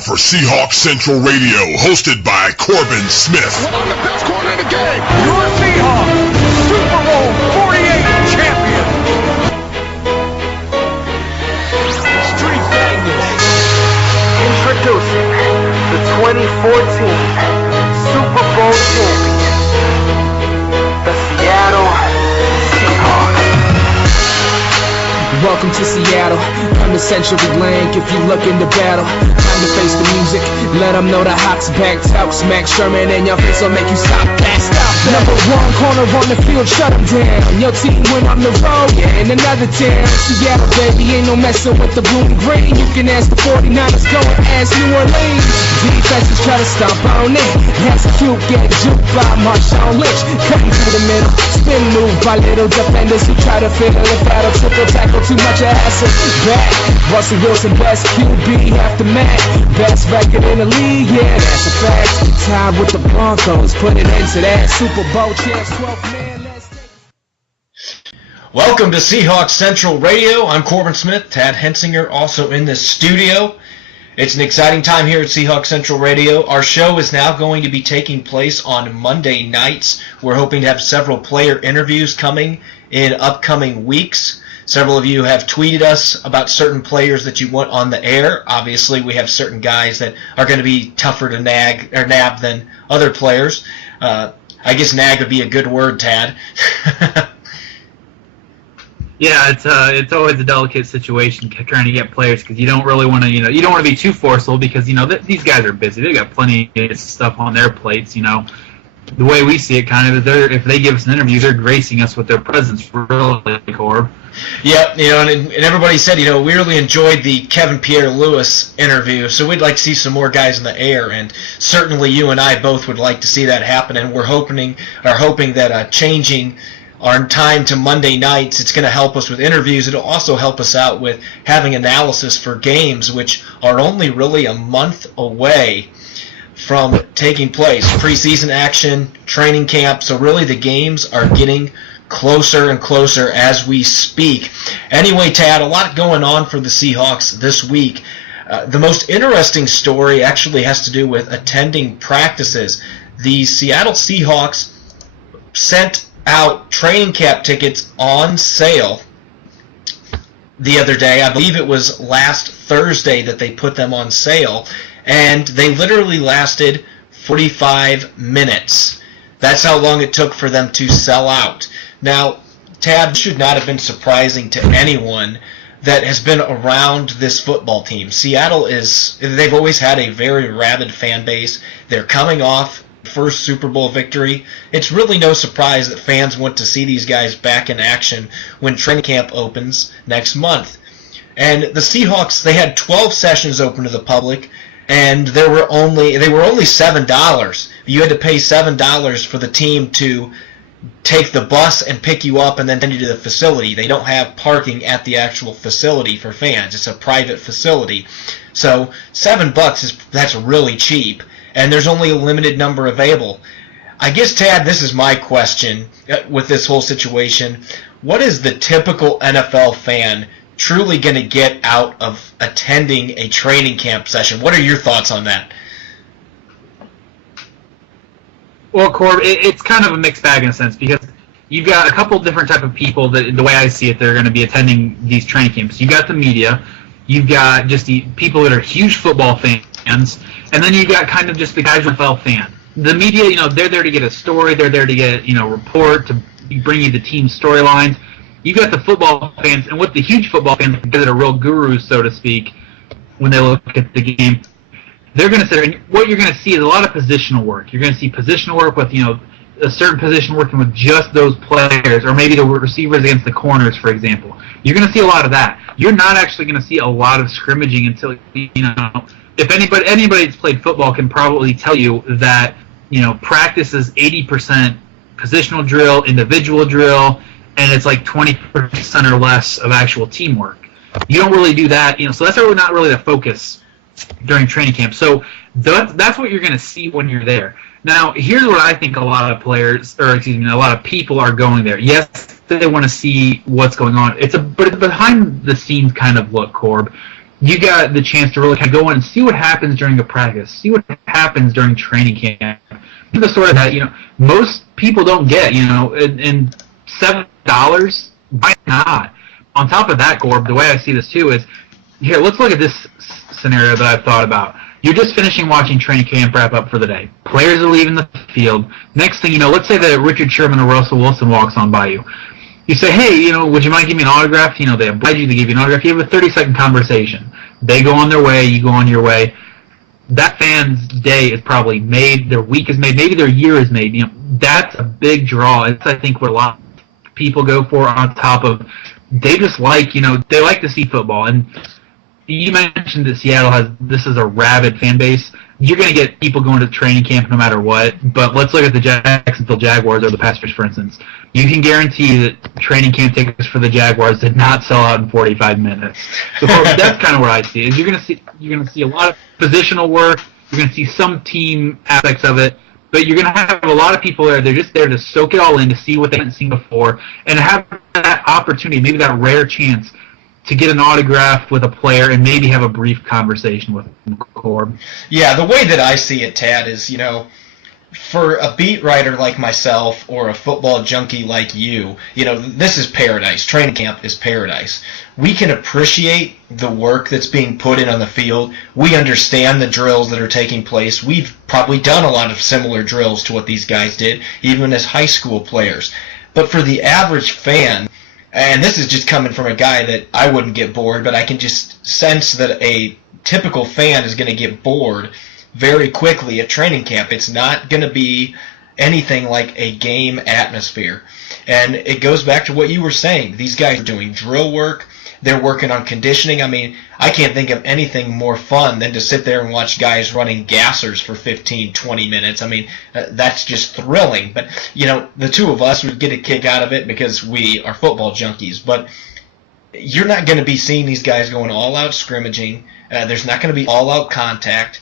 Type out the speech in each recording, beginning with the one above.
for Seahawks Central Radio, hosted by Corbin Smith. One of the best corner in the game. Your Seahawks, Super Bowl 48 champion. Street Magnus. Introducing the 2014 Super Bowl champion, the Seattle Seahawks. Welcome to Seattle, come to Century Link if you looking to battle. Time to face the music, let them know the Hawks back. Talk smack, Sherman in your face will make you stop that. Number one corner on the field, shut them down. Your team went on the road, yeah, in another town. Seattle, baby, ain't no messing with the blue and green. You can ask the 49ers, go and ask New Orleans. Defenses try to stomp on it. Execute, get juked by Marshawn Lynch. Cutting through the middle, spin move by little defenders who try to fiddle if battle, triple tackle, too much of hassle. Back, Russell Wilson, best QB after Matt. Best record in the league, yeah, that's a fact. Tied with the Broncos, put it into that. Super Bowl champs, 12th man, let's take. Welcome to Seahawks Central Radio. I'm Corbin Smith, Tad Hensinger, also in the studio. It's an exciting time here at Seahawks Central Radio. Our show is now going to be taking place on Monday nights. We're hoping to have several player interviews coming in upcoming weeks. Several of you have tweeted us about certain players that you want on the air. Obviously, we have certain guys that are going to be tougher to nab than other players. I guess nag would be a good word, Tad. Yeah, it's always a delicate situation trying to get players because you don't really want to, you don't want to be too forceful because, these guys are busy. They got plenty of stuff on their plates, The way we see it kind of is if they give us an interview, they're gracing us with their presence, really, Corb. Yep, and everybody said, we really enjoyed the Kevin Pierre-Louis interview, so we'd like to see some more guys in the air, and certainly you and I both would like to see that happen, and we're hoping that changing our time to Monday nights, it's going to help us with interviews. It'll also help us out with having analysis for games, which are only really a month away from taking place. Preseason action, training camp, so really the games are getting closer and closer as we speak. Anyway, Tad, a lot going on for the Seahawks this week. The most interesting story actually has to do with attending practices. The Seattle Seahawks sent out training camp tickets on sale the other day. I believe it was last Thursday that they put them on sale, and they literally lasted 45 minutes. That's how long it took for them to sell out. Now, Tad, should not have been surprising to anyone that has been around this football team. Seattle they've always had a very rabid fan base. They're coming off first Super Bowl victory. It's really no surprise that fans want to see these guys back in action when training camp opens next month. And the Seahawks, they had 12 sessions open to the public, and they were only $7. You had to pay $7 for the team to take the bus and pick you up and then send you to the facility. They don't have parking at the actual facility for fans. It's a private facility. So $7 that's really cheap, and there's only a limited number available. I guess, Tad, this is my question with this whole situation. What is the typical NFL fan truly going to get out of attending a training camp session? What are your thoughts on that? Well, Corb, it's kind of a mixed bag in a sense because you've got a couple different type of people that, the way I see it, they're going to be attending these training camps. You've got the media, you've got just the people that are huge football fans, and then you've got kind of just the casual NFL fan. The media, they're there to get a story, they're there to get, report, to bring you the team storylines. You've got the football fans, and what the huge football fans that are real gurus, so to speak, when they look at the game, they're going to sit there, and what you're going to see is a lot of positional work. You're going to see positional work with, a certain position working with just those players, or maybe the receivers against the corners, for example. You're going to see a lot of that. You're not actually going to see a lot of scrimmaging until, if anybody that's played football can probably tell you that, practice is 80% positional drill, individual drill, and it's like 20% or less of actual teamwork. You don't really do that, so that's really not really the focus during training camp. So that's what you're going to see when you're there. Now, here's what I think a lot of a lot of people are going there. Yes, they want to see what's going on. But it's a behind-the-scenes kind of look, Corb. you got the chance to really kind of go in and see what happens during a practice, see what happens during training camp. The sort of that, most people don't get, and $7, why not? On top of that, Gorb, the way I see this too is, here, let's look at this scenario that I've thought about. You're just finishing watching training camp wrap up for the day. Players are leaving the field. Next thing you know, let's say that Richard Sherman or Russell Wilson walks on by you. You say, hey, would you mind giving me an autograph? They oblige you to give you an autograph. You have a 30-second conversation. They go on their way. You go on your way. That fan's day is probably made. Their week is made. Maybe their year is made. That's a big draw. It's, I think, what a lot of people go for on top of they just like, they like to see football. And you mentioned that Seattle this is a rabid fan base. You're going to get people going to training camp no matter what, but let's look at the Jacksonville Jaguars or the Pastors, for instance. You can guarantee that training camp tickets for the Jaguars did not sell out in 45 minutes. So that's kind of what I see. Is you're going to see a lot of positional work. You're going to see some team aspects of it, but you're going to have a lot of people there. They're just there to soak it all in, to see what they haven't seen before, and have that opportunity, maybe that rare chance to get an autograph with a player and maybe have a brief conversation with Corb. Yeah, the way that I see it, Tad, is, for a beat writer like myself or a football junkie like you, this is paradise. Training camp is paradise. We can appreciate the work that's being put in on the field. We understand the drills that are taking place. We've probably done a lot of similar drills to what these guys did, even as high school players. But for the average fan, and this is just coming from a guy that I wouldn't get bored, but I can just sense that a typical fan is going to get bored very quickly at training camp. It's not going to be anything like a game atmosphere. And it goes back to what you were saying. These guys are doing drill work. They're working on conditioning. I mean, I can't think of anything more fun than to sit there and watch guys running gassers for 15, 20 minutes. I mean, that's just thrilling. But, the two of us would get a kick out of it because we are football junkies. But you're not going to be seeing these guys going all-out scrimmaging. There's not going to be all-out contact.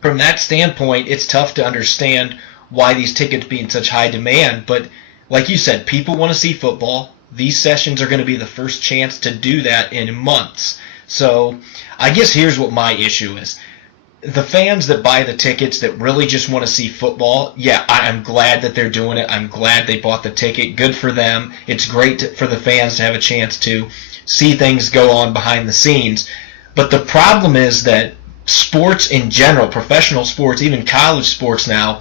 From that standpoint, it's tough to understand why these tickets be in such high demand. But like you said, people want to see football. These sessions are going to be the first chance to do that in months. So I guess here's what my issue is. The fans that buy the tickets that really just want to see football, yeah, I'm glad that they're doing it. I'm glad they bought the ticket. Good for them. It's great for the fans to have a chance to see things go on behind the scenes. But the problem is that sports in general, professional sports, even college sports now,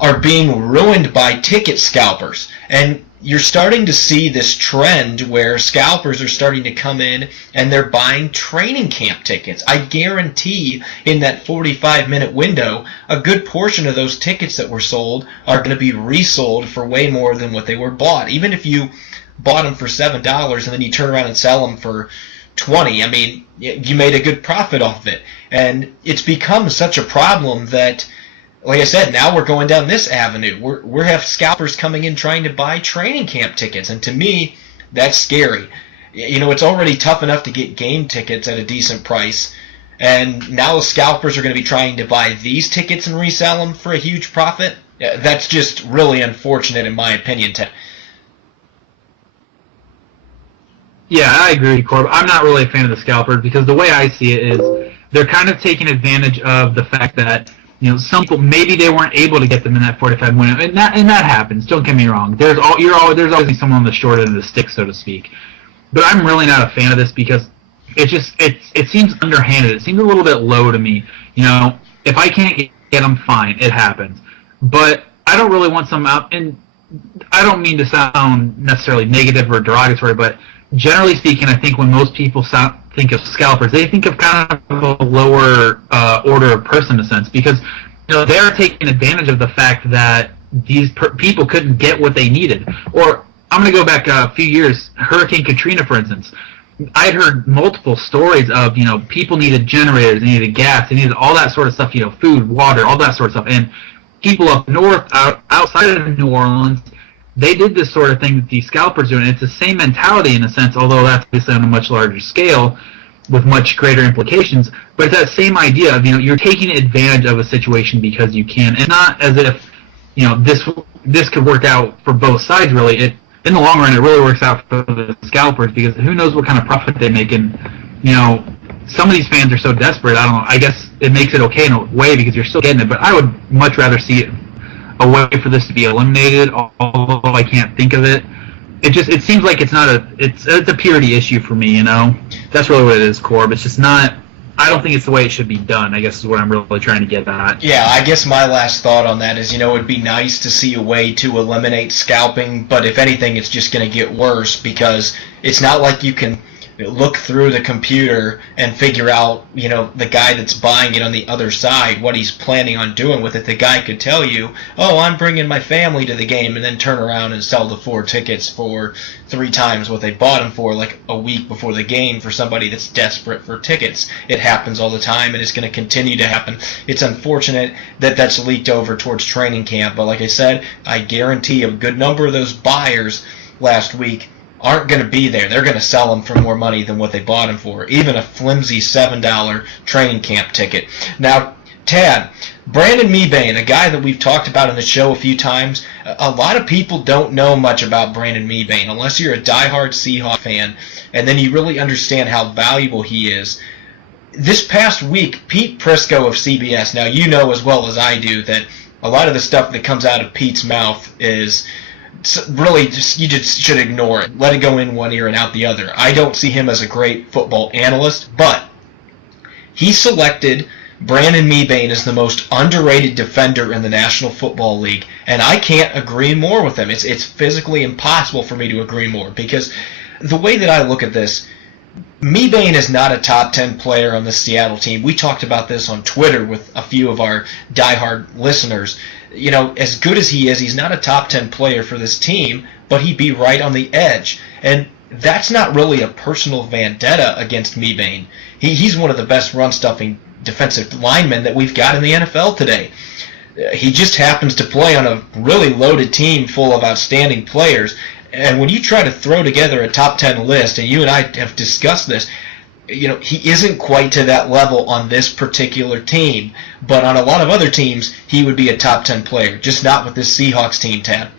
are being ruined by ticket scalpers. And you're starting to see this trend where scalpers are starting to come in and they're buying training camp tickets. I guarantee in that 45-minute window, a good portion of those tickets that were sold are going to be resold for way more than what they were bought. Even if you bought them for $7 and then you turn around and sell them for $20, I mean, you made a good profit off of it. And it's become such a problem that, like I said, now we're going down this avenue. We have scalpers coming in trying to buy training camp tickets, and to me, that's scary. It's already tough enough to get game tickets at a decent price, and now the scalpers are going to be trying to buy these tickets and resell them for a huge profit. That's just really unfortunate in my opinion. Yeah, I agree, Corb. I'm not really a fan of the scalpers because the way I see it is they're kind of taking advantage of the fact that some people, maybe they weren't able to get them in that 45 window, and that happens. Don't get me wrong. There's always someone on the short end of the stick, so to speak. But I'm really not a fan of this because it seems underhanded. It seems a little bit low to me. If I can't get them, fine, it happens. But I don't really want some out, and I don't mean to sound necessarily negative or derogatory, but generally speaking, I think when most people think of scalpers, they think of kind of a lower order of person in a sense, because they're taking advantage of the fact that these people couldn't get what they needed. Or I'm going to go back a few years, Hurricane Katrina, for instance. I'd heard multiple stories of people needed generators, they needed gas, they needed all that sort of stuff, food, water, all that sort of stuff, and people up north, outside of New Orleans, they did this sort of thing that these scalpers do, and it's the same mentality in a sense, although that's obviously on a much larger scale with much greater implications. But it's that same idea of, you're taking advantage of a situation because you can, and not as if, this could work out for both sides, really. In the long run, it really works out for the scalpers because who knows what kind of profit they make. And, some of these fans are so desperate. I don't know. I guess it makes it okay in a way because you're still getting it. But I would much rather see it a way for this to be eliminated. Although I can't think of it. It seems like it's a purity issue for me. That's really what it is, Corb. It's just not. I don't think it's the way it should be done, I guess is what I'm really trying to get at. Yeah, I guess my last thought on that is, it'd be nice to see a way to eliminate scalping, but if anything, it's just going to get worse because it's not like you can look through the computer and figure out, the guy that's buying it on the other side, what he's planning on doing with it. The guy could tell you, oh, I'm bringing my family to the game, and then turn around and sell the 4 tickets for 3 times what they bought them for, like a week before the game for somebody that's desperate for tickets. It happens all the time, and it's going to continue to happen. It's unfortunate that that's leaked over towards training camp, but like I said, I guarantee a good number of those buyers last week aren't going to be there. They're going to sell them for more money than what they bought them for, even a flimsy $7 training camp ticket. Now, Tad, Brandon Mebane, a guy that we've talked about in the show a few times, a lot of people don't know much about Brandon Mebane unless you're a diehard Seahawks fan, and then you really understand how valuable he is. This past week, Pete Prisco of CBS, now you know as well as I do that a lot of the stuff that comes out of Pete's mouth is really you just should ignore it. Let it go in one ear and out the other. I don't see him as a great football analyst, but he selected Brandon Mebane as the most underrated defender in the National Football League, and I can't agree more with him. It's physically impossible for me to agree more because the way that I look at this, Mebane is not a top 10 player on the Seattle team. We talked about this on Twitter with a few of our diehard listeners. As good as he is, he's not a top 10 player for this team, but he'd be right on the edge. And that's not really a personal vendetta against Mebane. He's one of the best run-stuffing defensive linemen that we've got in the NFL today. He just happens to play on a really loaded team full of outstanding players. And when you try to throw together a top 10 list, and you and I have discussed this, he isn't quite to that level on this particular team. But on a lot of other teams, he would be a top 10 player, just not with this Seahawks team, Tad.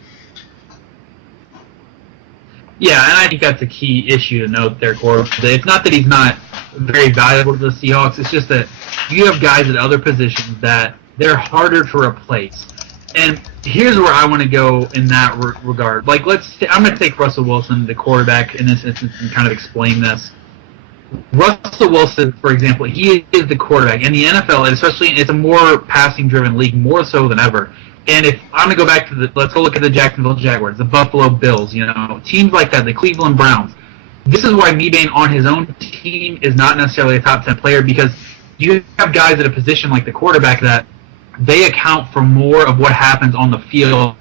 Yeah, and I think that's a key issue to note there, Corb. It's not that he's not very valuable to the Seahawks. It's just that you have guys at other positions that they're harder to replace. And here's where I want to go in that regard. I'm going to take Russell Wilson, the quarterback, in this instance, and kind of explain this. Russell Wilson, for example, he is the quarterback. In the NFL, and especially it's a more passing-driven league, more so than ever. And if I'm going to go back to let's go look at the Jacksonville Jaguars, the Buffalo Bills, teams like that, the Cleveland Browns. This is why Mebane on his own team is not necessarily a top 10 player because you have guys at a position like the quarterback that they account for more of what happens on the field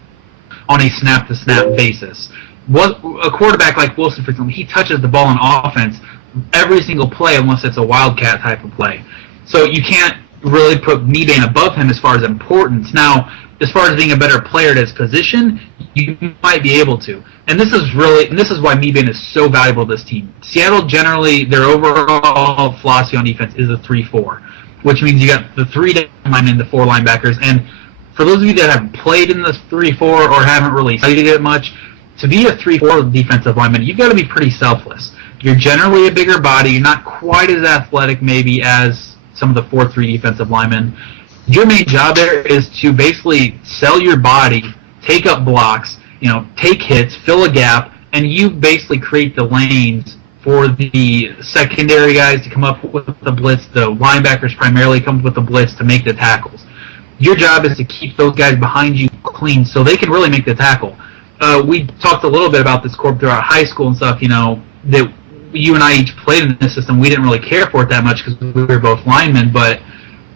on a snap-to-snap basis. A quarterback like Wilson, for example, he touches the ball on offense every single play unless it's a wildcat type of play. So you can't really put Mebane above him as far as importance. Now, as far as being a better player at his position, you might be able to. And this is why Mebane is so valuable to this team. Seattle generally, their overall philosophy on defense is a 3-4, which means you got the 3 linemen, the 4 linebackers. And for those of you that haven't played in this 3-4 or haven't really studied it much, to be a 3-4 defensive lineman, you've got to be pretty selfless. You're generally a bigger body. You're not quite as athletic maybe as some of the 4-3 defensive linemen. Your main job there is to basically sell your body, take up blocks, take hits, fill a gap, and you basically create the lanes for the secondary guys to come up with the blitz, the linebackers primarily come up with the blitz to make the tackles. Your job is to keep those guys behind you clean so they can really make the tackle. We talked a little bit about this, Corp, throughout high school and stuff, that you and I each played in this system. We didn't really care for it that much because we were both linemen, but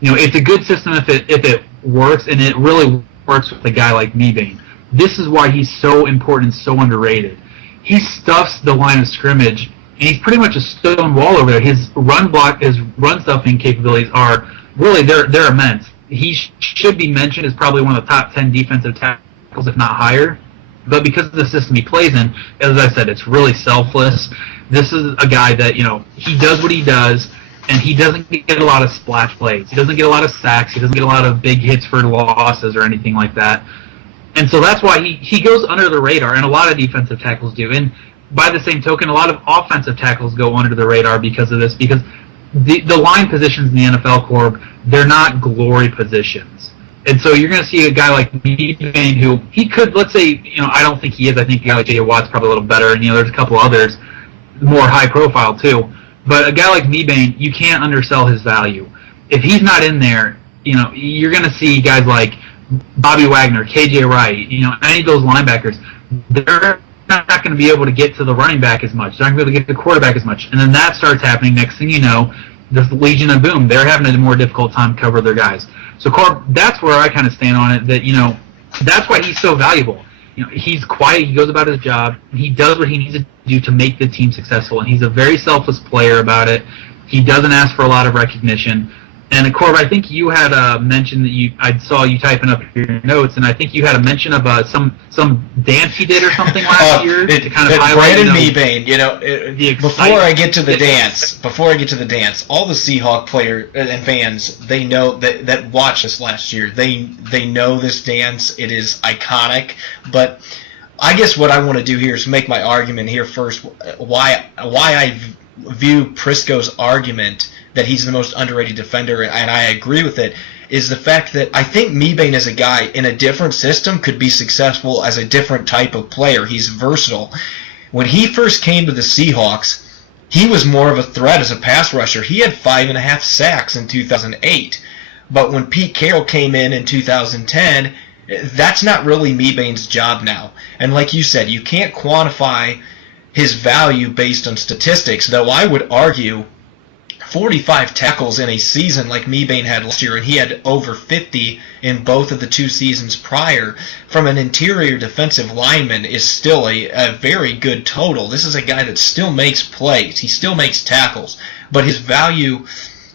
it's a good system if it works, and it really works with a guy like Mebane. This is why he's so important, so underrated. He stuffs the line of scrimmage, and he's pretty much a stone wall over there. His run stuffing capabilities are really they're immense. He should be mentioned as probably one of the top 10 defensive tackles, if not higher. But because of the system he plays in, as I said, it's really selfless. This is a guy that, he does what he does, and he doesn't get a lot of splash plays. He doesn't get a lot of sacks. He doesn't get a lot of big hits for losses or anything like that. And so that's why he goes under the radar, and a lot of defensive tackles do. And by the same token, a lot of offensive tackles go under the radar because of this, because the line positions in the NFL, Corb, they're not glory positions. And so you're going to see a guy like Mebane who he could, let's say, I don't think he is. I think a guy like J.J. Watt's probably a little better, and there's a couple others more high profile too. But a guy like Mebane, you can't undersell his value. If he's not in there, you're going to see guys like Bobby Wagner, KJ Wright, any of those linebackers, they're not going to be able to get to the running back as much. They're not going to be able to get to the quarterback as much. And then that starts happening. Next thing you know, the Legion of Boom, they're having a more difficult time covering their guys. So, Corb, that's where I kind of stand on it, that, that's why he's so valuable. He's quiet. He goes about his job. He does what he needs to do to make the team successful, and he's a very selfless player about it. He doesn't ask for a lot of recognition. And, Corb, I think you had mentioned that I saw you typing up your notes, and I think you had a mention of some dance he did or something last year to kind of highlight. Brandon Mebane, before I get to the dance, all the Seahawks player and fans, they know that watched us last year. They know this dance. It is iconic. But I guess what I want to do here is make my argument here first. Why I view Prisco's argument that he's the most underrated defender, and I agree with it, is the fact that I think Mebane as a guy in a different system could be successful as a different type of player. He's versatile. When he first came to the Seahawks, he was more of a threat as a pass rusher. He had 5.5 sacks in 2008. But when Pete Carroll came in 2010, that's not really Mebane's job now. And like you said, you can't quantify his value based on statistics, though I would argue 45 tackles in a season like Mebane had last year, and he had over 50 in both of the 2 seasons prior, from an interior defensive lineman is still a very good total. This is a guy that still makes plays. He still makes tackles, but his value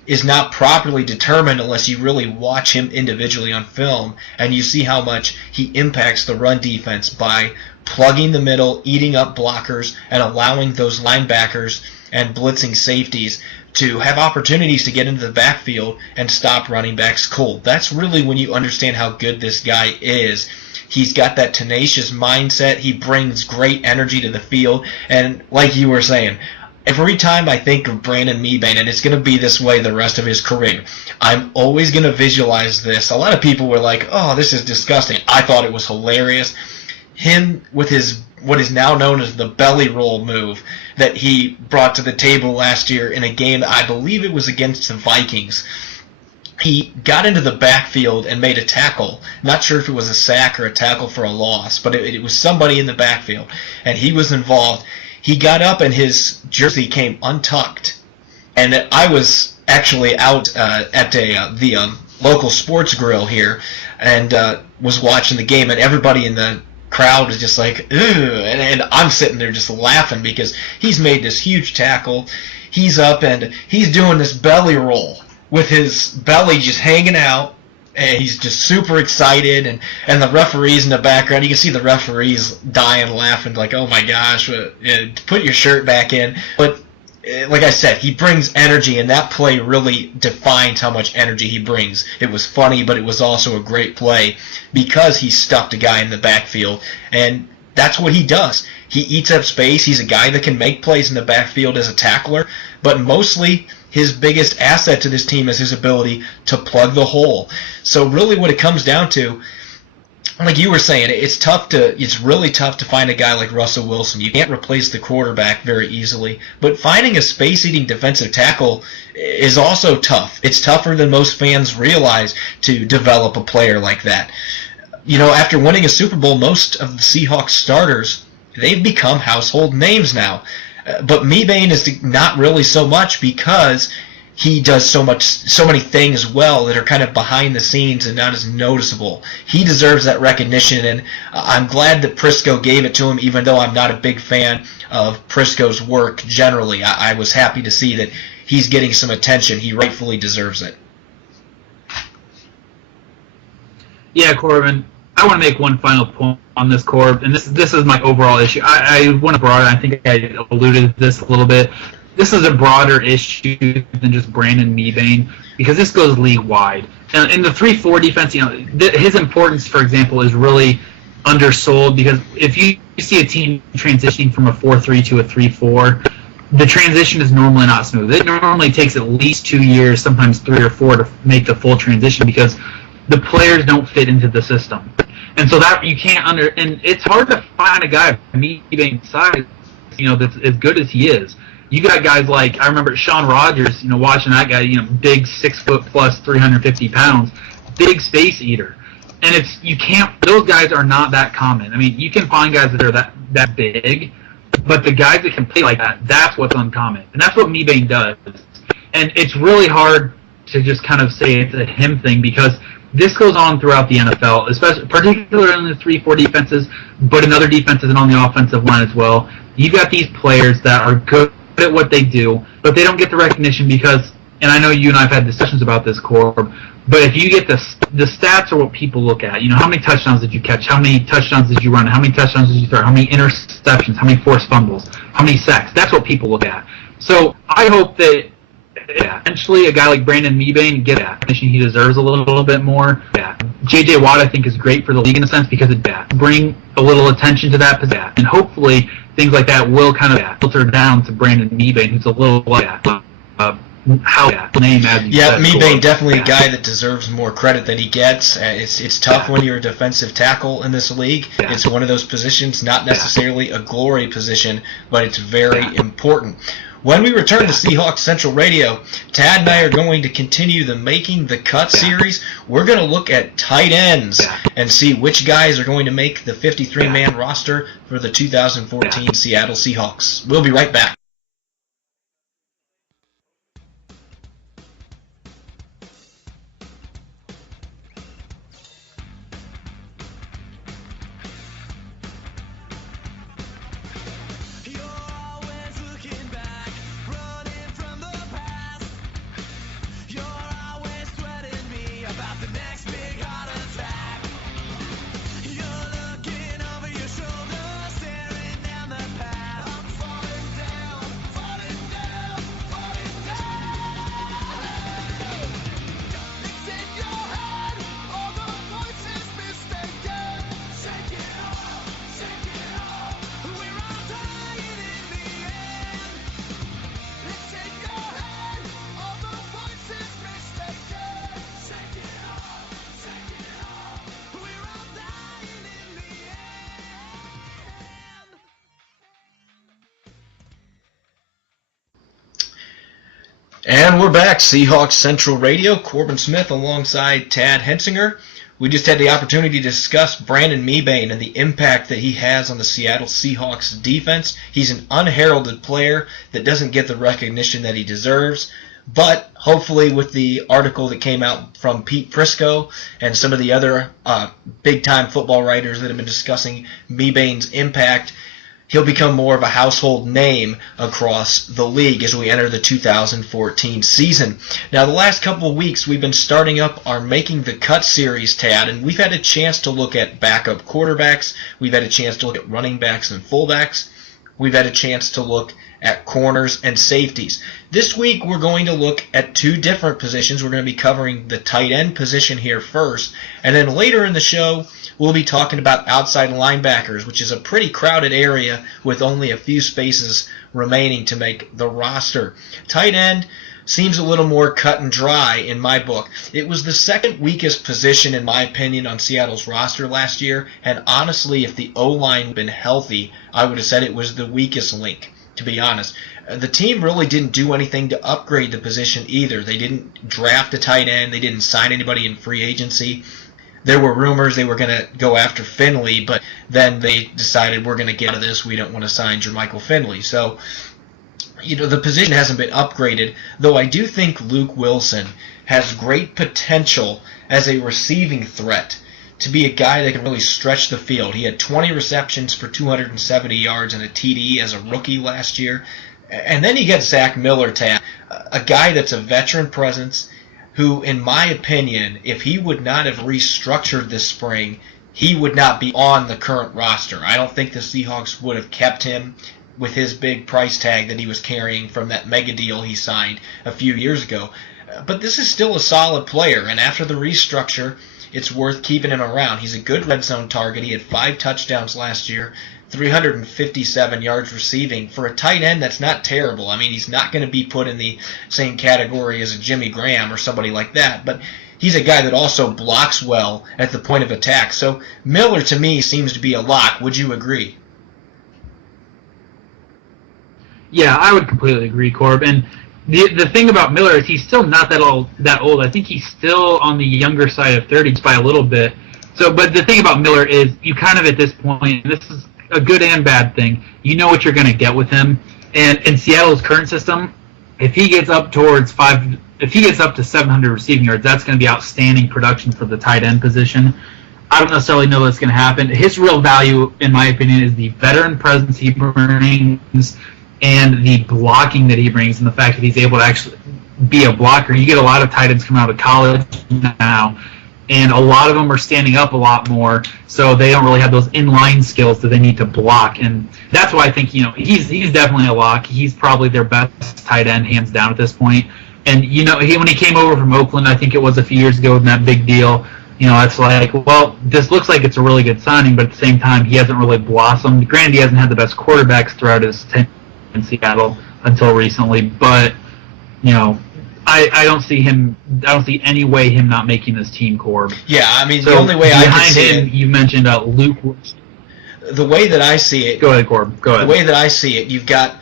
is not properly determined unless you really watch him individually on film, and you see how much he impacts the run defense by plugging the middle, eating up blockers, and allowing those linebackers and blitzing safeties to have opportunities to get into the backfield and stop running backs cold. That's really when you understand how good this guy is. He's got that tenacious mindset. He brings great energy to the field. And like you were saying, every time I think of Brandon Mebane, and it's going to be this way the rest of his career, I'm always going to visualize this. A lot of people were like, oh, this is disgusting. I thought it was hilarious. Him with his what is now known as the belly roll move that he brought to the table last year in a game, I believe it was against the Vikings. He got into the backfield and made a tackle. Not sure if it was a sack or a tackle for a loss, but it was somebody in the backfield, and he was involved. He got up and his jersey came untucked, and I was actually out at the local sports grill here and was watching the game, and everybody in the crowd was just like, ugh, and I'm sitting there just laughing because he's made this huge tackle. He's up and he's doing this belly roll with his belly just hanging out, and he's just super excited, and the referees in the background, you can see the referees dying laughing like, oh my gosh, put your shirt back in. But like I said, he brings energy, and that play really defines how much energy he brings. It was funny, but it was also a great play because he stuffed a guy in the backfield, and that's what he does. He eats up space. He's a guy that can make plays in the backfield as a tackler, but mostly his biggest asset to this team is his ability to plug the hole. So really what it comes down to, like you were saying, it's really tough to find a guy like Russell Wilson. You can't replace the quarterback very easily, but finding a space-eating defensive tackle is also tough. It's tougher than most fans realize to develop a player like that. You know, after winning a Super Bowl, most of the Seahawks starters, they've become household names now. But Mebane is not really so much because he does so many things well that are kind of behind the scenes and not as noticeable. He deserves that recognition, and I'm glad that Prisco gave it to him, even though I'm not a big fan of Prisco's work generally. I was happy to see that he's getting some attention. He rightfully deserves it. Yeah, Corbin, I want to make one final point on this, Corb, and this is my overall issue. I want to broaden. I think I alluded to this a little bit. This is a broader issue than just Brandon Mebane because this goes league-wide. In the 3-4 defense, his importance, for example, is really undersold because if you see a team transitioning from a 4-3 to a 3-4, the transition is normally not smooth. It normally takes at least 2 years, sometimes 3 or 4, to make the full transition because the players don't fit into the system. And so that you can't and it's hard to find a guy of Mebane's size, that's as good as he is. You got guys like, I remember Sean Rogers, watching that guy, big 6 foot plus, 350 pounds, big space eater. And those guys are not that common. I mean, you can find guys that are that big, but the guys that can play like that, that's what's uncommon. And that's what Mebane does. And it's really hard to just kind of say it's a him thing because this goes on throughout the NFL, particularly in the 3-4 defenses, but in other defenses and on the offensive line as well. You've got these players that are good at what they do, but they don't get the recognition because, and I know you and I have had discussions about this, Corb, but if you get the stats are what people look at. How many touchdowns did you catch? How many touchdowns did you run? How many touchdowns did you throw? How many interceptions? How many forced fumbles? How many sacks? That's what people look at. So I hope that eventually a guy like Brandon Mebane gets that recognition he deserves a little bit more. J.J. Watt, I think, is great for the league in a sense because it bring a little attention to that position. And hopefully things like that will kind of filter down to Brandon Mebane, who's a little Mebane definitely a guy that deserves more credit than he gets. It's tough when you're a defensive tackle in this league. It's one of those positions, not necessarily a glory position, but it's very important. When we return to Seahawks Central Radio, Tad and I are going to continue the Making the Cut series. We're going to look at tight ends and see which guys are going to make the 53-man roster for the 2014 Seattle Seahawks. We'll be right back. And we're back, Seahawks Central Radio. Corbin Smith alongside Tad Hensinger. We just had the opportunity to discuss Brandon Mebane and the impact that he has on the Seattle Seahawks defense. He's an unheralded player that doesn't get the recognition that he deserves. But hopefully with the article that came out from Pete Prisco and some of the other big-time football writers that have been discussing Mebane's impact, he'll become more of a household name across the league as we enter the 2014 season. Now, the last couple of weeks, we've been starting up our Making the Cut series, Tad, and we've had a chance to look at backup quarterbacks. We've had a chance to look at running backs and fullbacks. We've had a chance to look at corners and safeties. This week, we're going to look at two different positions. We're going to be covering the tight end position here first, and then later in the show, we'll be talking about outside linebackers, which is a pretty crowded area with only a few spaces remaining to make the roster. Tight end seems a little more cut and dry in my book. It was the second weakest position, in my opinion, on Seattle's roster last year, and honestly, if the O-line had been healthy, I would have said it was the weakest link, to be honest. The team really didn't do anything to upgrade the position either. They didn't draft a tight end. They didn't sign anybody in free agency. There were rumors they were going to go after Finley, but then they decided we're going to get out of this. We don't want to sign Jermichael Finley. So, the position hasn't been upgraded, though I do think Luke Wilson has great potential as a receiving threat to be a guy that can really stretch the field. He had 20 receptions for 270 yards and a TD as a rookie last year. And then you get Zach Miller, a guy that's a veteran presence, who, in my opinion, if he would not have restructured this spring, he would not be on the current roster. I don't think the Seahawks would have kept him with his big price tag that he was carrying from that mega deal he signed a few years ago. But this is still a solid player, and after the restructure, it's worth keeping him around. He's a good red zone target. He had 5 touchdowns last year, 357 yards receiving. For a tight end, that's not terrible. I mean, he's not going to be put in the same category as a Jimmy Graham or somebody like that, but he's a guy that also blocks well at the point of attack. So Miller, to me, seems to be a lock. Would you agree? Yeah, I would completely agree, Corb. And the thing about Miller is he's still not that old. I think he's still on the younger side of 30 just by a little bit. So, but the thing about Miller is you kind of at this point, and this is a good and bad thing, you know what you're going to get with him. And in Seattle's current system, if he gets up to 700 receiving yards, that's going to be outstanding production for the tight end position. I don't necessarily know that's going to happen. His real value, in my opinion, is the veteran presence he brings and the blocking that he brings, and the fact that he's able to actually be a blocker. You get a lot of tight ends coming out of college now, and a lot of them are standing up a lot more, so they don't really have those inline skills that they need to block. And that's why I think he's definitely a lock. He's probably their best tight end, hands down, at this point. And when he came over from Oakland, I think it was a few years ago, in that big deal. It's like, well, this looks like it's a really good signing, but at the same time, he hasn't really blossomed. Granted, he hasn't had the best quarterbacks throughout his tenure in Seattle until recently, but I don't see any way him not making this team, Corb. Yeah, I mean, the only way I can see it, you mentioned Luke. The way that I see it. Go ahead, Corb. Go ahead. The way that I see it, you've got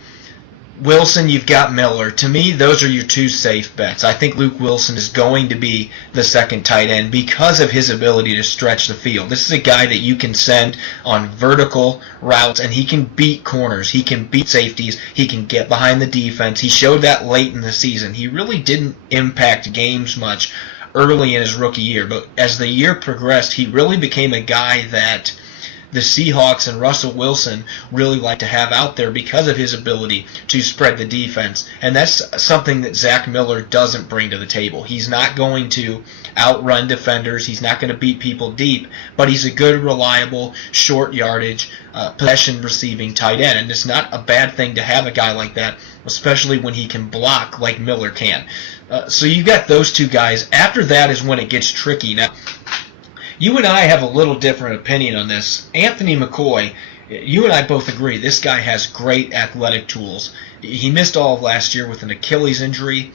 Wilson, you've got Miller. To me, those are your two safe bets. I think Luke Wilson is going to be the second tight end because of his ability to stretch the field. This is a guy that you can send on vertical routes, and he can beat corners. He can beat safeties. He can get behind the defense. He showed that late in the season. He really didn't impact games much early in his rookie year, but as the year progressed, he really became a guy that the Seahawks and Russell Wilson really like to have out there because of his ability to spread the defense. And that's something that Zach Miller doesn't bring to the table. He's not going to outrun defenders. He's not going to beat people deep, but he's a good, reliable, short yardage, possession receiving tight end. And it's not a bad thing to have a guy like that, especially when he can block like Miller can. So you've got those two guys. After that is when it gets tricky. Now, you and I have a little different opinion on this. Anthony McCoy, you and I both agree this guy has great athletic tools. He missed all of last year with an Achilles injury,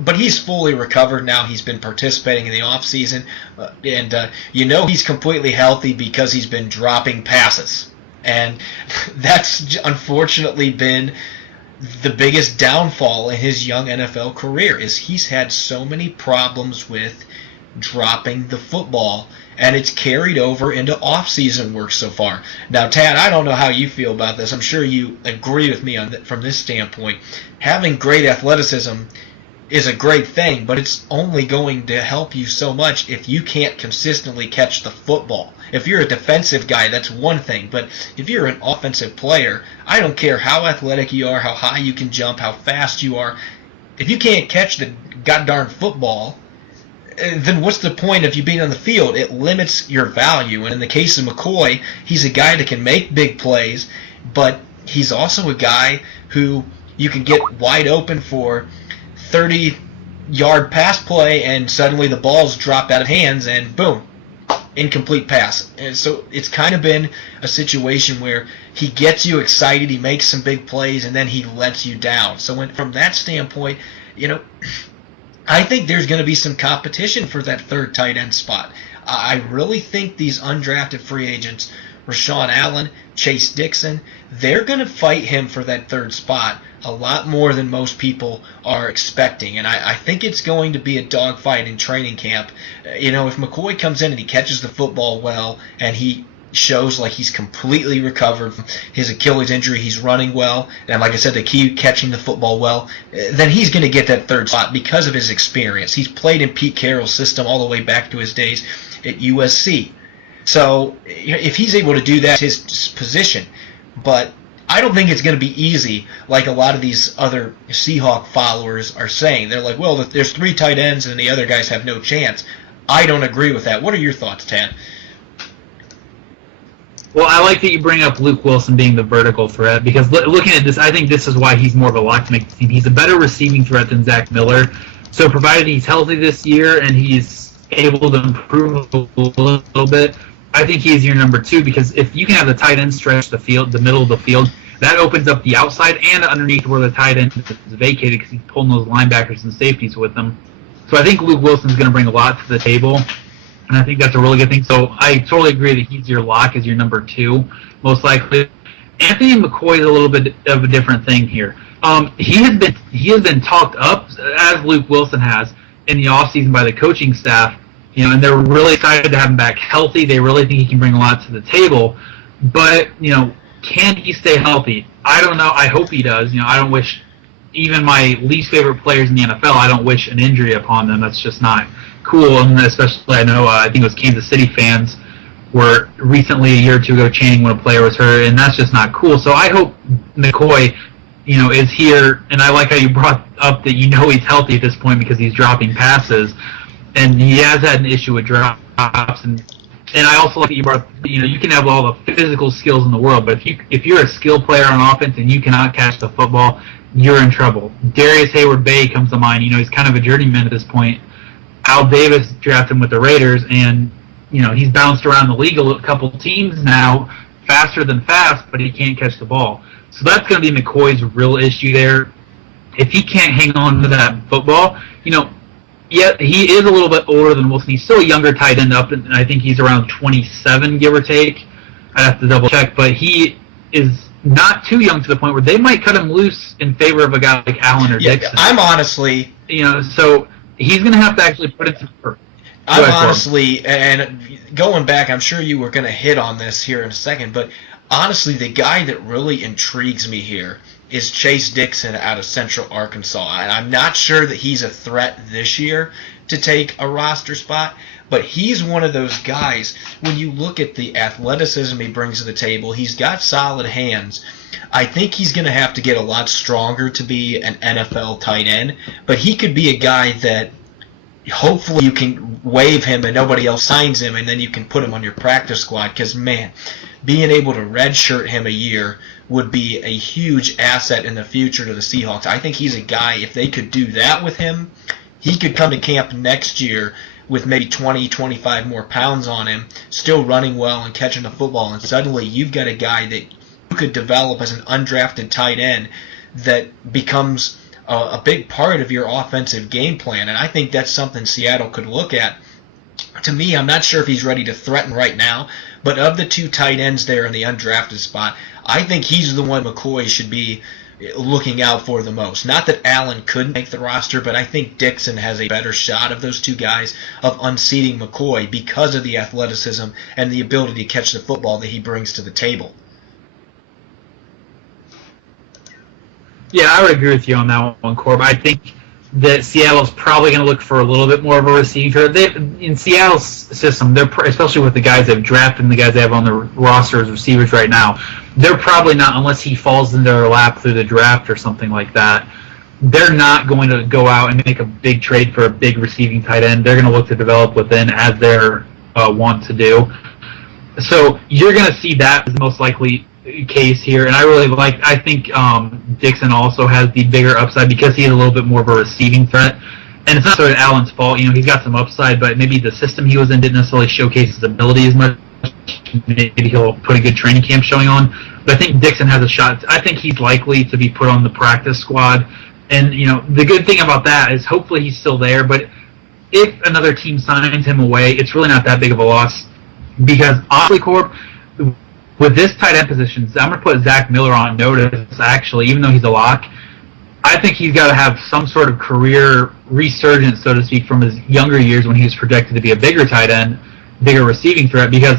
but he's fully recovered now. He's been participating in the offseason, and he's completely healthy because he's been dropping passes. And that's unfortunately been the biggest downfall in his young NFL career, is he's had so many problems with dropping the football, and it's carried over into off-season work so far. Now, Tad, I don't know how you feel about this. I'm sure you agree with me from this standpoint. Having great athleticism is a great thing, but it's only going to help you so much if you can't consistently catch the football. If you're a defensive guy, that's one thing, but if you're an offensive player, I don't care how athletic you are, how high you can jump, how fast you are. If you can't catch the goddamn football, then what's the point of you being on the field? It limits your value. And in the case of McCoy, he's a guy that can make big plays, but he's also a guy who you can get wide open for 30-yard pass play, and suddenly the ball's dropped out of hands, and boom, incomplete pass. And so it's kind of been a situation where he gets you excited, he makes some big plays, and then he lets you down. So from that standpoint, I think there's going to be some competition for that third tight end spot. I really think these undrafted free agents, Rashawn Allen, Chase Dixon, they're going to fight him for that third spot a lot more than most people are expecting. And I think it's going to be a dogfight in training camp. If McCoy comes in and he catches the football well and he shows like he's completely recovered from his Achilles injury, he's running well, and like I said, they keep catching the football well, then he's going to get that third spot because of his experience. He's played in Pete Carroll's system all the way back to his days at USC. So if he's able to do that, it's his position. But I don't think it's going to be easy like a lot of these other Seahawk followers are saying. They're like, well, there's three tight ends and the other guys have no chance. I don't agree with that. What are your thoughts, Tad? Well, I like that you bring up Luke Wilson being the vertical threat, because looking at this, I think this is why he's more of a lock to make the team. He's a better receiving threat than Zach Miller. So provided he's healthy this year and he's able to improve a little bit, I think he's your number 2 because if you can have the tight end stretch the field, the middle of the field, that opens up the outside and underneath where the tight end is vacated because he's pulling those linebackers and safeties with him. So I think Luke Wilson's going to bring a lot to the table, and I think that's a really good thing. So I totally agree that he's your lock as your number 2, most likely. Anthony McCoy is a little bit of a different thing here. He has been talked up, as Luke Wilson has, in the offseason by the coaching staff, and they're really excited to have him back healthy. They really think he can bring a lot to the table. But, can he stay healthy? I don't know. I hope he does. I don't wish, even my least favorite players in the NFL, I don't wish an injury upon them. That's just not cool. And especially, I think it was Kansas City fans were recently, a year or two ago, chanting when a player was hurt, and that's just not cool. So I hope McCoy, is here, and I like how you brought up that he's healthy at this point because he's dropping passes, and he has had an issue with drops, and I also like that you brought up, you can have all the physical skills in the world, but if you're a skilled player on offense and you cannot catch the football, you're in trouble. Darius Hayward-Bay comes to mind. He's kind of a journeyman at this point. Al Davis drafted him with the Raiders, and he's bounced around the league a couple teams now, faster than fast, but he can't catch the ball. So that's going to be McCoy's real issue there. If he can't hang on to that football, yeah, he is a little bit older than Wilson. He's still a younger tight end up, and I think he's around 27, give or take. I'd have to double check, but he is not too young to the point where they might cut him loose in favor of a guy like Allen or Dixon. I'm honestly, so he's going to have to actually put it through. I'm honestly, and going back, I'm sure you were going to hit on this here in a second, but honestly, the guy that really intrigues me here is Chase Dixon out of Central Arkansas. And I'm not sure that he's a threat this year to take a roster spot, but he's one of those guys, when you look at the athleticism he brings to the table, he's got solid hands. I think he's going to have to get a lot stronger to be an NFL tight end, but he could be a guy that hopefully you can waive him and nobody else signs him, and then you can put him on your practice squad because, man, being able to redshirt him a year would be a huge asset in the future to the Seahawks. I think he's a guy, if they could do that with him, he could come to camp next year with maybe 20, 25 more pounds on him, still running well and catching the football, and suddenly you've got a guy that you could develop as an undrafted tight end that becomes a big part of your offensive game plan, and I think that's something Seattle could look at. To me, I'm not sure if he's ready to threaten right now, but of the 2 tight ends there in the undrafted spot, I think he's the one McCoy should be looking out for the most. Not that Allen couldn't make the roster, but I think Dixon has a better shot of those 2 guys of unseating McCoy because of the athleticism and the ability to catch the football that he brings to the table. Yeah, I would agree with you on that one, Corb. I think that Seattle's probably going to look for a little bit more of a receiver. In Seattle's system, they're especially with the guys they've drafted and the guys they have on the roster as receivers right now, they're probably not, unless he falls into their lap through the draft or something like that, they're not going to go out and make a big trade for a big receiving tight end. They're going to look to develop within as they're want to do. So you're going to see that as most likely case here, and I think Dixon also has the bigger upside because he's a little bit more of a receiving threat, and it's not sort of Allen's fault. He's got some upside, but maybe the system he was in didn't necessarily showcase his ability as much. Maybe he'll put a good training camp showing on, but I think Dixon has a shot. I think he's likely to be put on the practice squad, and the good thing about that is hopefully he's still there, but if another team signs him away, it's really not that big of a loss, because honestly, Corb, with this tight end position, I'm going to put Zach Miller on notice, actually, even though he's a lock. I think he's got to have some sort of career resurgence, so to speak, from his younger years when he was projected to be a bigger tight end, bigger receiving threat, because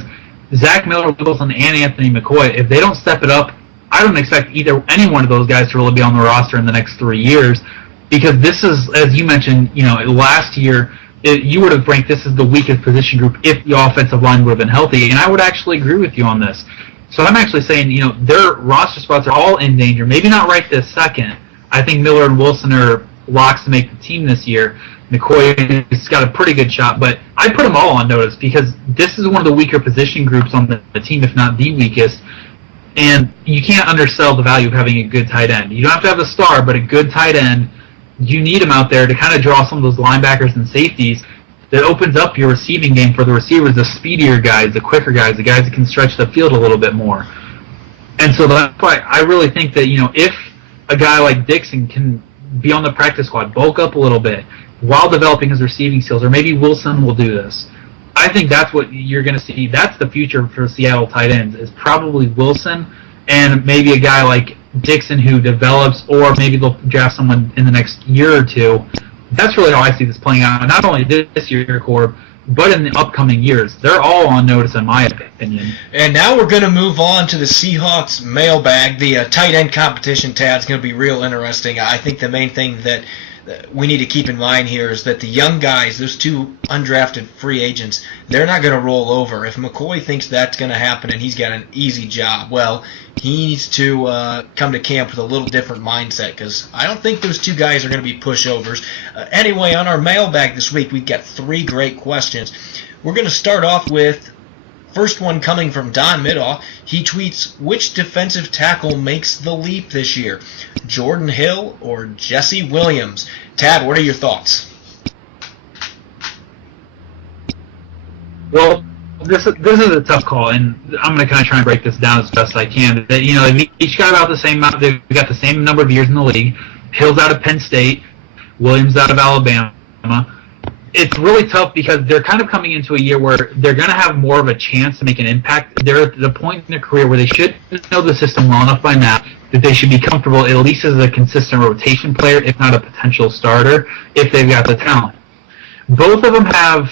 Zach Miller, Wilson, and Anthony McCoy, if they don't step it up, I don't expect any one of those guys to really be on the roster in the next 3 years, because this is, as you mentioned, last year, you would have ranked this as the weakest position group if the offensive line would have been healthy, and I would actually agree with you on this. So I'm actually saying, their roster spots are all in danger. Maybe not right this second. I think Miller and Wilson are locks to make the team this year. McCoy's got a pretty good shot, but I put them all on notice because this is one of the weaker position groups on the team, if not the weakest. And you can't undersell the value of having a good tight end. You don't have to have a star, but a good tight end, you need him out there to kind of draw some of those linebackers and safeties that opens up your receiving game for the receivers, the speedier guys, the quicker guys, the guys that can stretch the field a little bit more. And so that's why I really think that, if a guy like Dixon can be on the practice squad, bulk up a little bit while developing his receiving skills, or maybe Wilson will do this. I think that's what you're going to see. That's the future for Seattle tight ends, is probably Wilson and maybe a guy like Dixon who develops, or maybe they'll draft someone in the next year or two. That's really how I see this playing out. Not only this year, Corb, but in the upcoming years. They're all on notice, in my opinion. And now we're going to move on to the Seahawks mailbag. The tight end competition tab is going to be real interesting. I think the main thing that we need to keep in mind here is that the young guys, those two undrafted free agents, they're not going to roll over. If McCoy thinks that's going to happen and he's got an easy job, well, he needs to come to camp with a little different mindset, because I don't think those two guys are going to be pushovers. Anyway, on our mailbag this week, we've got 3 great questions. We're going to start off with first one coming from Don Middaugh. He tweets, which defensive tackle makes the leap this year? Jordan Hill or Jesse Williams? Tad, what are your thoughts? Well, this is a tough call, and I'm going to kind of try and break this down as best I can. They've each got about the same amount. They've got the same number of years in the league. Hill's out of Penn State, Williams out of Alabama. It's really tough because they're kind of coming into a year where they're going to have more of a chance to make an impact. They're at the point in their career where they should know the system well enough by now that they should be comfortable at least as a consistent rotation player, if not a potential starter, if they've got the talent. Both of them have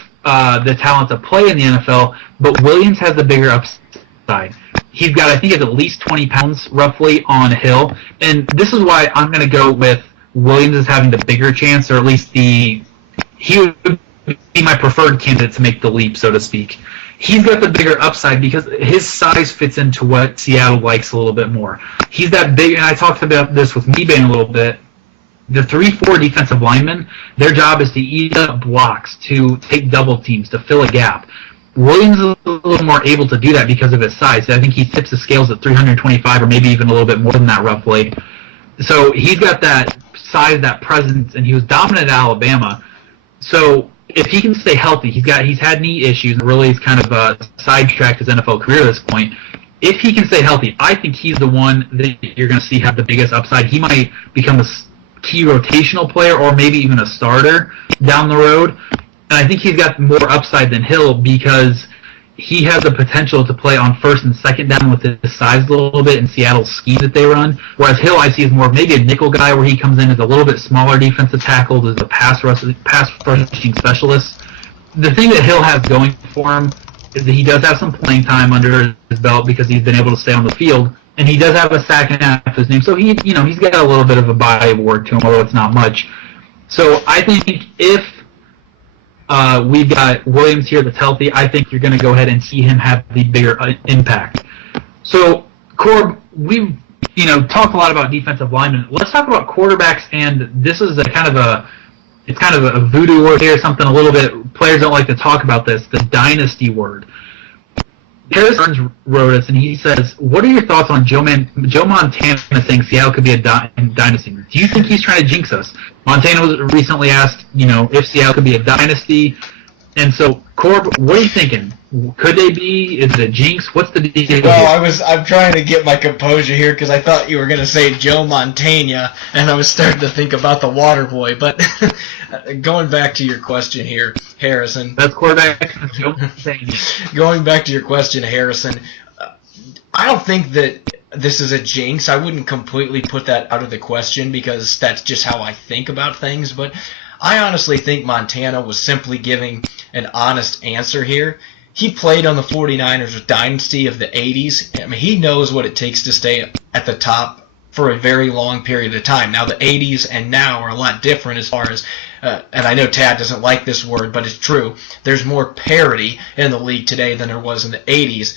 the talent to play in the NFL, but Williams has the bigger upside. He's got, I think, at least 20 pounds roughly on Hill, and this is why I'm going to go with Williams as having the bigger chance, or at least he would be my preferred candidate to make the leap, so to speak. He's got the bigger upside because his size fits into what Seattle likes a little bit more. He's that big, and I talked about this with Mebane a little bit. The 3-4 defensive linemen, their job is to eat up blocks, to take double teams, to fill a gap. Williams is a little more able to do that because of his size. I think he tips the scales at 325, or maybe even a little bit more than that roughly. So he's got that size, that presence, and he was dominant at Alabama. So if he can stay healthy, he's had knee issues, and really he's kind of sidetracked his NFL career at this point. If he can stay healthy, I think he's the one that you're going to see have the biggest upside. He might become a key rotational player, or maybe even a starter down the road. And I think he's got more upside than Hill because he has the potential to play on first and second down with his size a little bit in Seattle's scheme that they run. Whereas Hill, I see, is more of maybe a nickel guy where he comes in as a little bit smaller defensive tackle, as a pass rushing specialist. The thing that Hill has going for him is that he does have some playing time under his belt because he's been able to stay on the field, and he does have a sack and a half his name. So he's got a little bit of a body of work to him, although it's not much. So I think if we've got Williams here that's healthy, I think you're going to go ahead and see him have the bigger impact. So, Corb, we've talked a lot about defensive linemen. Let's talk about quarterbacks, and this is kind of a voodoo word here, something a little bit, players don't like to talk about this, the dynasty word. Harris Burns wrote us, and he says, what are your thoughts on Joe Montana saying Seattle could be a dynasty? Do you think he's trying to jinx us? Montana was recently asked, if Seattle could be a dynasty. And so, Corb, what are you thinking? Could they be? Is it a jinx? What's the deal? Well, I'm trying to get my composure here because I thought you were going to say Joe Montana, and I was starting to think about the water boy. But going back to your question here, Harrison. That's quarterback Joe Montana. Going back to your question, Harrison, I don't think that this is a jinx. I wouldn't completely put that out of the question because that's just how I think about things. But I honestly think Montana was simply giving an honest answer here. He played on the 49ers dynasty of the 80s. I mean, he knows what it takes to stay at the top for a very long period of time. Now, the 80s and now are a lot different as far as, and I know Tad doesn't like this word, but it's true. There's more parity in the league today than there was in the 80s.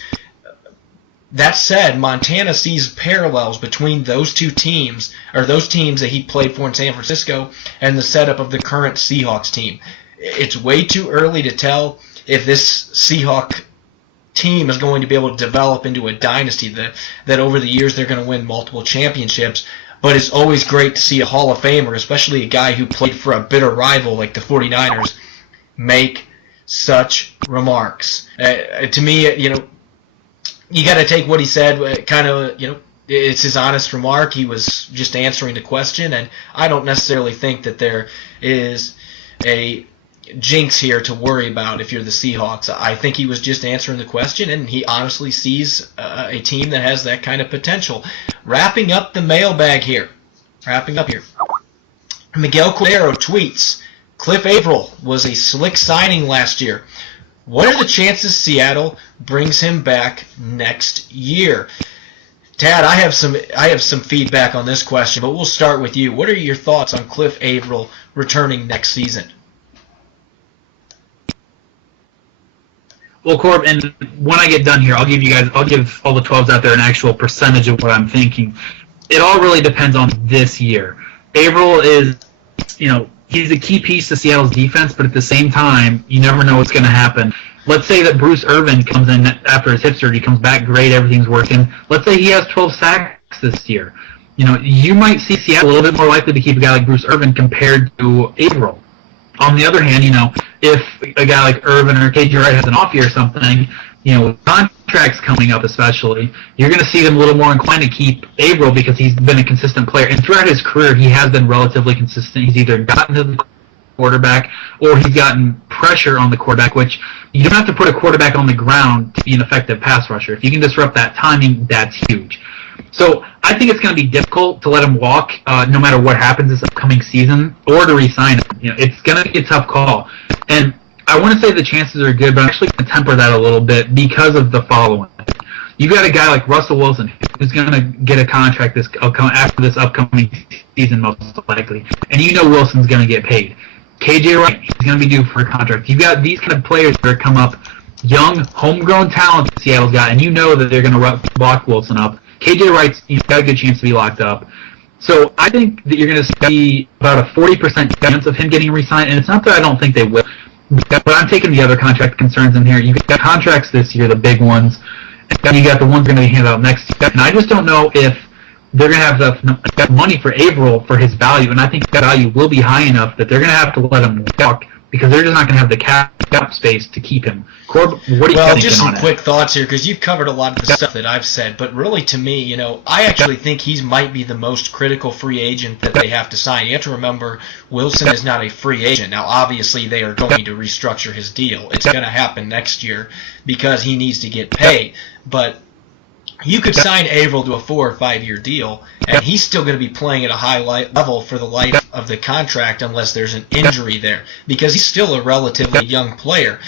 That said, Montana sees parallels between those two teams, or those teams that he played for in San Francisco, and the setup of the current Seahawks team. It's way too early to tell if this Seahawk team is going to be able to develop into a dynasty, that over the years they're going to win multiple championships. But it's always great to see a Hall of Famer, especially a guy who played for a bitter rival like the 49ers, make such remarks. To me, you got to take what he said, kind of, it's his honest remark. He was just answering the question, and I don't necessarily think that there is a jinx here to worry about if you're the Seahawks. I think he was just answering the question, and he honestly sees a team that has that kind of potential. Wrapping up the mailbag here. Miguel Cordero tweets, Cliff Averill was a slick signing last year. What are the chances Seattle brings him back next year? Tad, I have some feedback on this question, but we'll start with you. What are your thoughts on Cliff Averill returning next season? Well, Corbin, when I get done here, I'll give all the 12s out there an actual percentage of what I'm thinking. It all really depends on this year. Averill is, he's a key piece to Seattle's defense, but at the same time, you never know what's going to happen. Let's say that Bruce Irvin comes in after his hip surgery, comes back great, everything's working. Let's say he has 12 sacks this year. You might see Seattle a little bit more likely to keep a guy like Bruce Irvin compared to Averill. On the other hand, if a guy like Irvin or KJ Wright has an off year or something, with contracts coming up especially, you're going to see them a little more inclined to keep Averill because he's been a consistent player. And throughout his career, he has been relatively consistent. He's either gotten to the quarterback or he's gotten pressure on the quarterback, which you don't have to put a quarterback on the ground to be an effective pass rusher. If you can disrupt that timing, that's huge. So I think it's going to be difficult to let him walk no matter what happens this upcoming season or to re-sign him. It's going to be a tough call. And I want to say the chances are good, but I'm actually going to temper that a little bit because of the following. You've got a guy like Russell Wilson who's going to get a contract after this upcoming season most likely. And Wilson's going to get paid. KJ Wright, he's going to be due for a contract. You've got these kind of players that are come up, young, homegrown talent that Seattle's got, and that they're going to lock Wilson up. KJ Wright's got a good chance to be locked up. So I think that you're going to see about a 40% chance of him getting re-signed, and it's not that I don't think they will. But I'm taking the other contract concerns in here. You've got contracts this year, the big ones, and then you got the ones going to be handed out next year. And I just don't know if they're going to have enough money for Averill for his value, and I think that value will be high enough that they're going to have to let him walk because they're just not going to have the cap space to keep him. Corb, what are you thinking on it? Well, just some quick thoughts here because you've covered a lot of the stuff that I've said, but really to me, I actually think he might be the most critical free agent that they have to sign. You have to remember Wilson is not a free agent. Now, obviously, they are going to restructure his deal. It's going to happen next year because he needs to get paid, but you could sign Averill to a 4 or 5 year deal, and he's still going to be playing at a high level for the life of the contract unless there's an injury there, because he's still a relatively young player.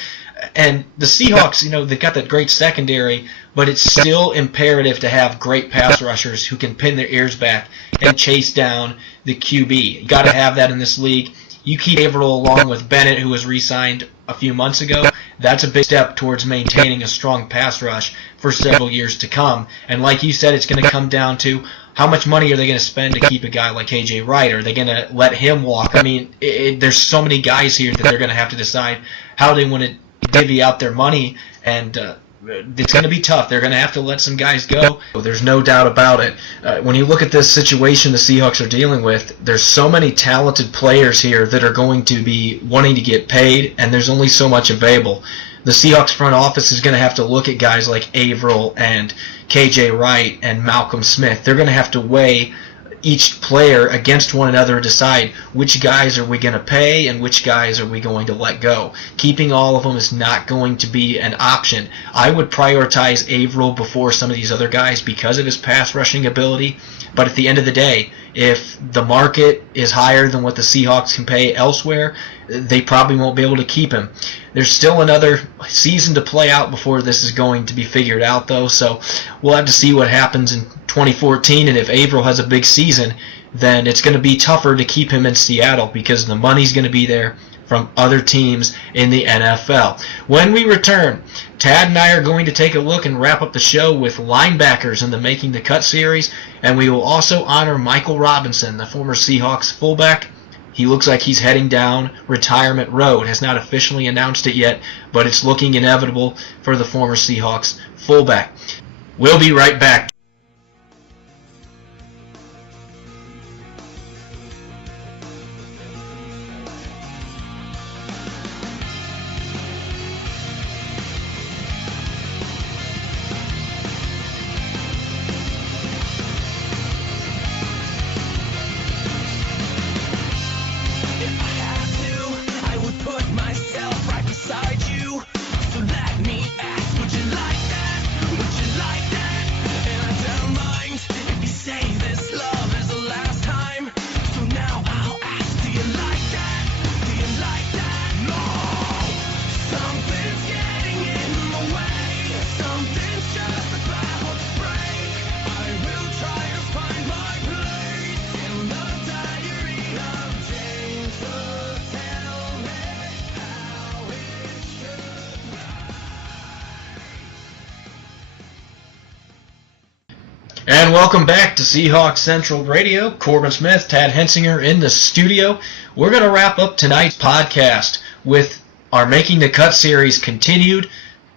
And the Seahawks, they've got that great secondary, but it's still imperative to have great pass rushers who can pin their ears back and chase down the QB. You got to have that in this league. You keep Averill along with Bennett, who was re-signed a few months ago. That's a big step towards maintaining a strong pass rush for several years to come. And like you said, it's going to come down to how much money are they going to spend to keep a guy like KJ Wright? Are they going to let him walk? I mean, there's so many guys here that they're going to have to decide how they want to divvy out their money, and it's going to be tough. They're going to have to let some guys go. There's no doubt about it. When you look at this situation the Seahawks are dealing with, there's so many talented players here that are going to be wanting to get paid, and there's only so much available. The Seahawks front office is going to have to look at guys like Averill and KJ Wright and Malcolm Smith. They're going to have to weigh each player against one another and decide which guys are we going to pay and which guys are we going to let go. Keeping all of them is not going to be an option. I would prioritize Averill before some of these other guys because of his pass rushing ability, but at the end of the day, if the market is higher than what the Seahawks can pay elsewhere, they probably won't be able to keep him. There's still another season to play out before this is going to be figured out, though, so we'll have to see what happens in 2014, and if Averill has a big season, then it's going to be tougher to keep him in Seattle because the money's going to be there from other teams in the NFL. When we return, Tad and I are going to take a look and wrap up the show with linebackers in the Making the Cut series, and we will also honor Michael Robinson, the former Seahawks fullback. He looks like he's heading down retirement road. Has not officially announced it yet, but it's looking inevitable for the former Seahawks fullback. We'll be right back. And welcome back to Seahawks Central Radio. Corbin Smith, Tad Hensinger in the studio. We're going to wrap up tonight's podcast with our Making the Cut series continued.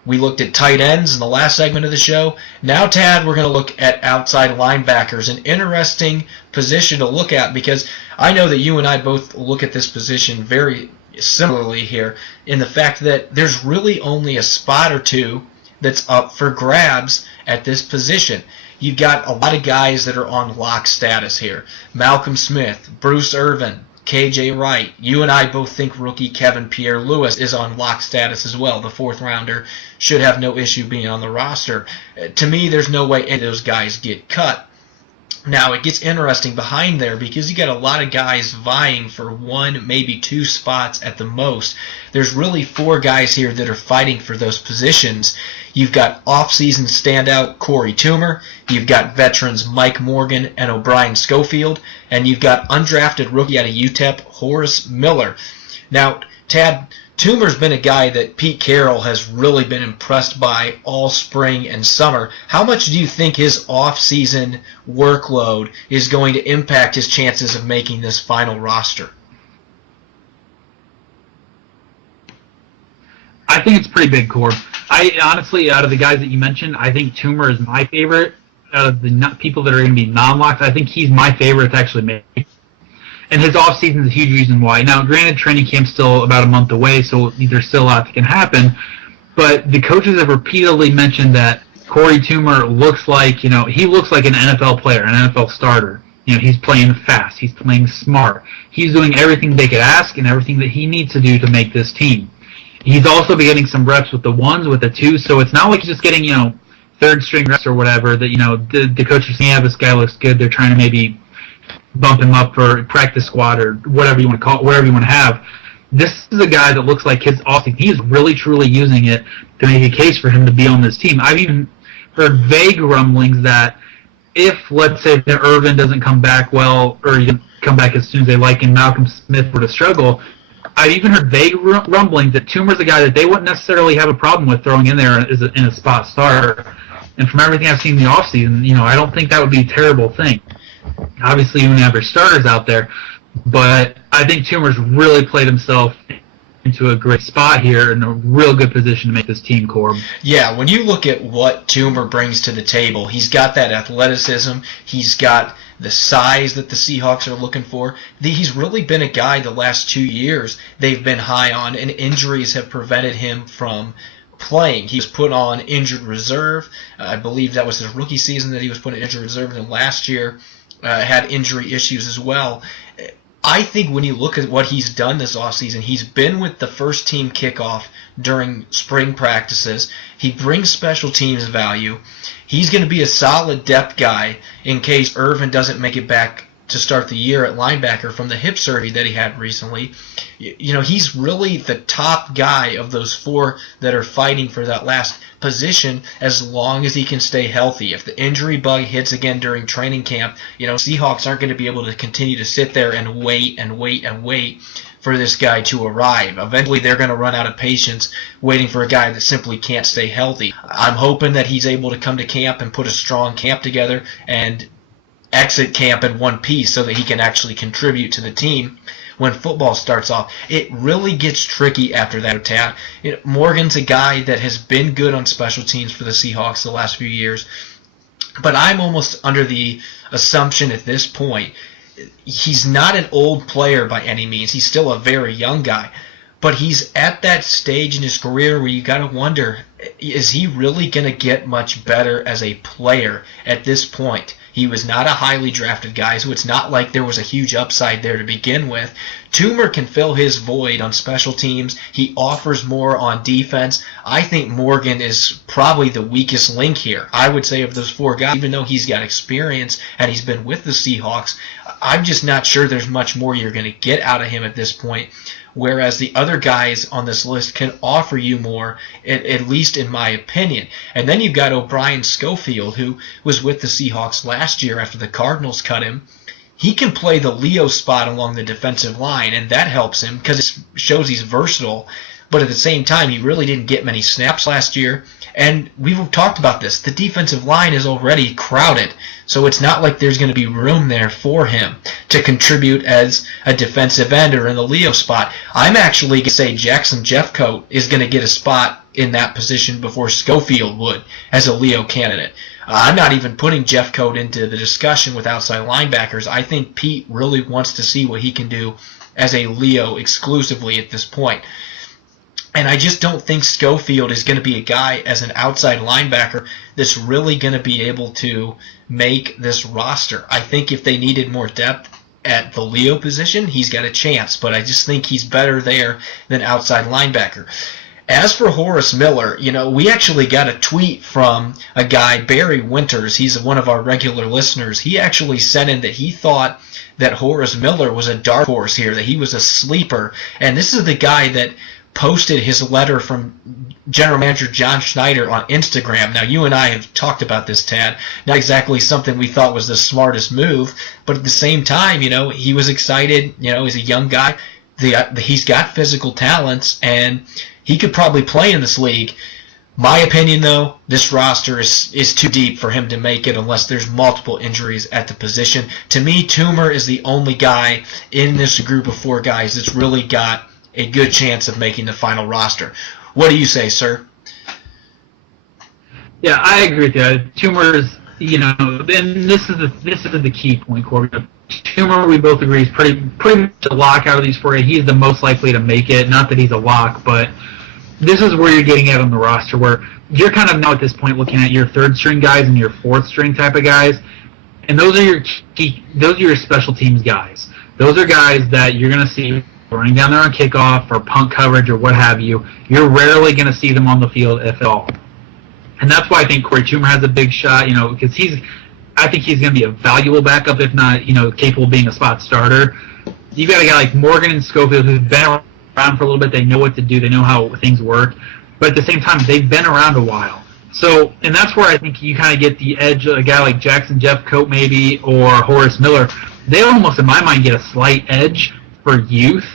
We looked at tight ends in the last segment of the show. Now, Tad, we're going to look at outside linebackers, an interesting position to look at because I know that you and I both look at this position very similarly here in the fact that there's really only a spot or two that's up for grabs at this position. You've got a lot of guys that are on lock status here. Malcolm Smith, Bruce Irvin, KJ Wright. You and I both think rookie Kevin Pierre-Louis is on lock status as well. The fourth rounder should have no issue being on the roster. To me, there's no way any of those guys get cut. Now, it gets interesting behind there because you got a lot of guys vying for one, maybe two spots at the most. There's really four guys here that are fighting for those positions. You've got off-season standout Corey Toomer, you've got veterans Mike Morgan and O'Brien Schofield, and you've got undrafted rookie out of UTEP, Horace Miller. Now, Tad, Toomer's been a guy that Pete Carroll has really been impressed by all spring and summer. How much do you think his off-season workload is going to impact his chances of making this final roster? I think it's pretty big, Corb. I honestly, out of the guys that you mentioned, I think Toomer is my favorite. Out of the people that are going to be non-locked, I think he's my favorite to actually make. And his offseason is a huge reason why. Now, granted, training camp's still about a month away, so there's still a lot that can happen. But the coaches have repeatedly mentioned that Corey Toomer looks like, he looks like an NFL player, an NFL starter. He's playing fast. He's playing smart. He's doing everything they could ask and everything that he needs to do to make this team. He's also been getting some reps with the ones, with the twos, so it's not like he's just getting, third string reps or whatever that, the coaches say, yeah, this guy looks good. They're trying to maybe bump him up for practice squad or whatever you want to call it, whatever you want to have. This is a guy that looks like his offseason. He is really, truly using it to make a case for him to be on this team. I've even heard vague rumblings that if, let's say, that Irvin doesn't come back well, or he doesn't come back as soon as they like and Malcolm Smith were to struggle, I've even heard vague rumblings that Toomer's a guy that they wouldn't necessarily have a problem with throwing in there in a spot start. And from everything I've seen in the offseason, I don't think that would be a terrible thing. Obviously, you don't have your starters out there, but I think Toomer's really played himself into a great spot here in a real good position to make this team, Corb. Yeah, when you look at what Toomer brings to the table, he's got that athleticism, he's got the size that the Seahawks are looking for. He's really been a guy the last 2 years they've been high on, and injuries have prevented him from playing. He was put on injured reserve. I believe that was his rookie season that he was put on injured reserve, and last year had injury issues as well. I think when you look at what he's done this offseason, he's been with the first team kickoff during spring practices. He brings special teams value. He's going to be a solid depth guy in case Irvin doesn't make it back to start the year at linebacker from the hip surgery that he had recently. He's really the top guy of those four that are fighting for that last position as long as he can stay healthy. If the injury bug hits again during training camp, Seahawks aren't going to be able to continue to sit there and wait for this guy to arrive. Eventually they're going to run out of patience waiting for a guy that simply can't stay healthy. I'm hoping that he's able to come to camp and put a strong camp together and exit camp in one piece so that he can actually contribute to the team when football starts off. It really gets tricky after that, Tad. Morgan's a guy that has been good on special teams for the Seahawks the last few years, but I'm almost under the assumption at this point he's not an old player by any means. He's still a very young guy, but he's at that stage in his career where you got to wonder, is he really going to get much better as a player at this point? He was not a highly drafted guy, so it's not like there was a huge upside there to begin with. Toomer can fill his void on special teams. He offers more on defense. I think Morgan is probably the weakest link here. I would say of those four guys, even though he's got experience and he's been with the Seahawks, I'm just not sure there's much more you're going to get out of him at this point. Whereas the other guys on this list can offer you more, at least in my opinion. And then you've got O'Brien Schofield, who was with the Seahawks last year after the Cardinals cut him. He can play the Leo spot along the defensive line, and that helps him because it shows he's versatile. But at the same time, he really didn't get many snaps last year, And we've talked about this. The defensive line is already crowded, so it's not like there's going to be room there for him to contribute as a defensive end or in the Leo spot. I'm actually going to say Jackson Jeffcoat is going to get a spot in that position before Schofield would as a Leo candidate. I'm not even putting Jeffcoat into the discussion with outside linebackers. I think Pete really wants to see what he can do as a Leo exclusively at this point. And I just don't think Schofield is going to be a guy as an outside linebacker that's really going to be able to make this roster. I think if they needed more depth at the Leo position, he's got a chance, but I just think he's better there than outside linebacker. As for Horace Miller, we actually got a tweet from a guy, Barry Winters. He's one of our regular listeners. He actually sent in that he thought that Horace Miller was a dark horse here, that he was a sleeper. And this is the guy that posted his letter from General Manager John Schneider on Instagram. Now, you and I have talked about this, Tad. Not exactly something we thought was the smartest move, but at the same time, he was excited. He's a young guy. He's got physical talents, and he could probably play in this league. My opinion, though, this roster is too deep for him to make it unless there's multiple injuries at the position. To me, Toomer is the only guy in this group of four guys that's really got a good chance of making the final roster. What do you say, sir? Yeah, I agree with you. Toomer's, and this is the key point, Corbin. Toomer, we both agree, is pretty much a lock out of these four. He's the most likely to make it. Not that he's a lock, but this is where you're getting at on the roster, where you're kind of now at this point looking at your third string guys and your fourth string type of guys, and those are your special teams guys. Those are guys that you're going to see running down there on kickoff or punt coverage or what have you. You're rarely going to see them on the field, if at all. And that's why I think Corey Toomer has a big shot, because I think he's going to be a valuable backup, if not, capable of being a spot starter. You've got a guy like Morgan and Schofield who've been around for a little bit. They know what to do. They know how things work. But at the same time, they've been around a while. So, and that's where I think you kind of get the edge of a guy like Jackson Jeffcoat maybe or Horace Miller. They almost, in my mind, get a slight edge for youth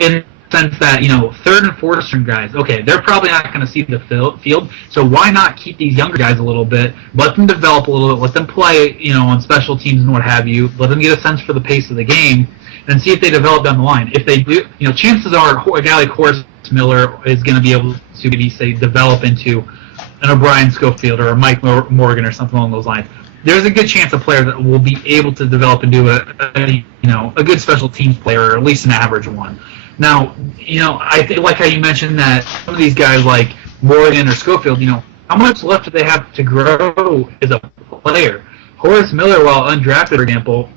in the sense that, third and fourth string guys, okay, they're probably not going to see the field, so why not keep these younger guys a little bit, let them develop a little bit, let them play, on special teams and what have you, let them get a sense for the pace of the game, and see if they develop down the line. If they do, chances are a guy like Horace Miller is going to be able to maybe, say, develop into an O'Brien Schofield or a Mike Morgan or something along those lines. There's a good chance a player that will be able to develop into a good special teams player, or at least an average one. Now, I think, like how you mentioned that some of these guys like Morgan or Schofield, how much left do they have to grow as a player? Horace Miller, while undrafted, for example,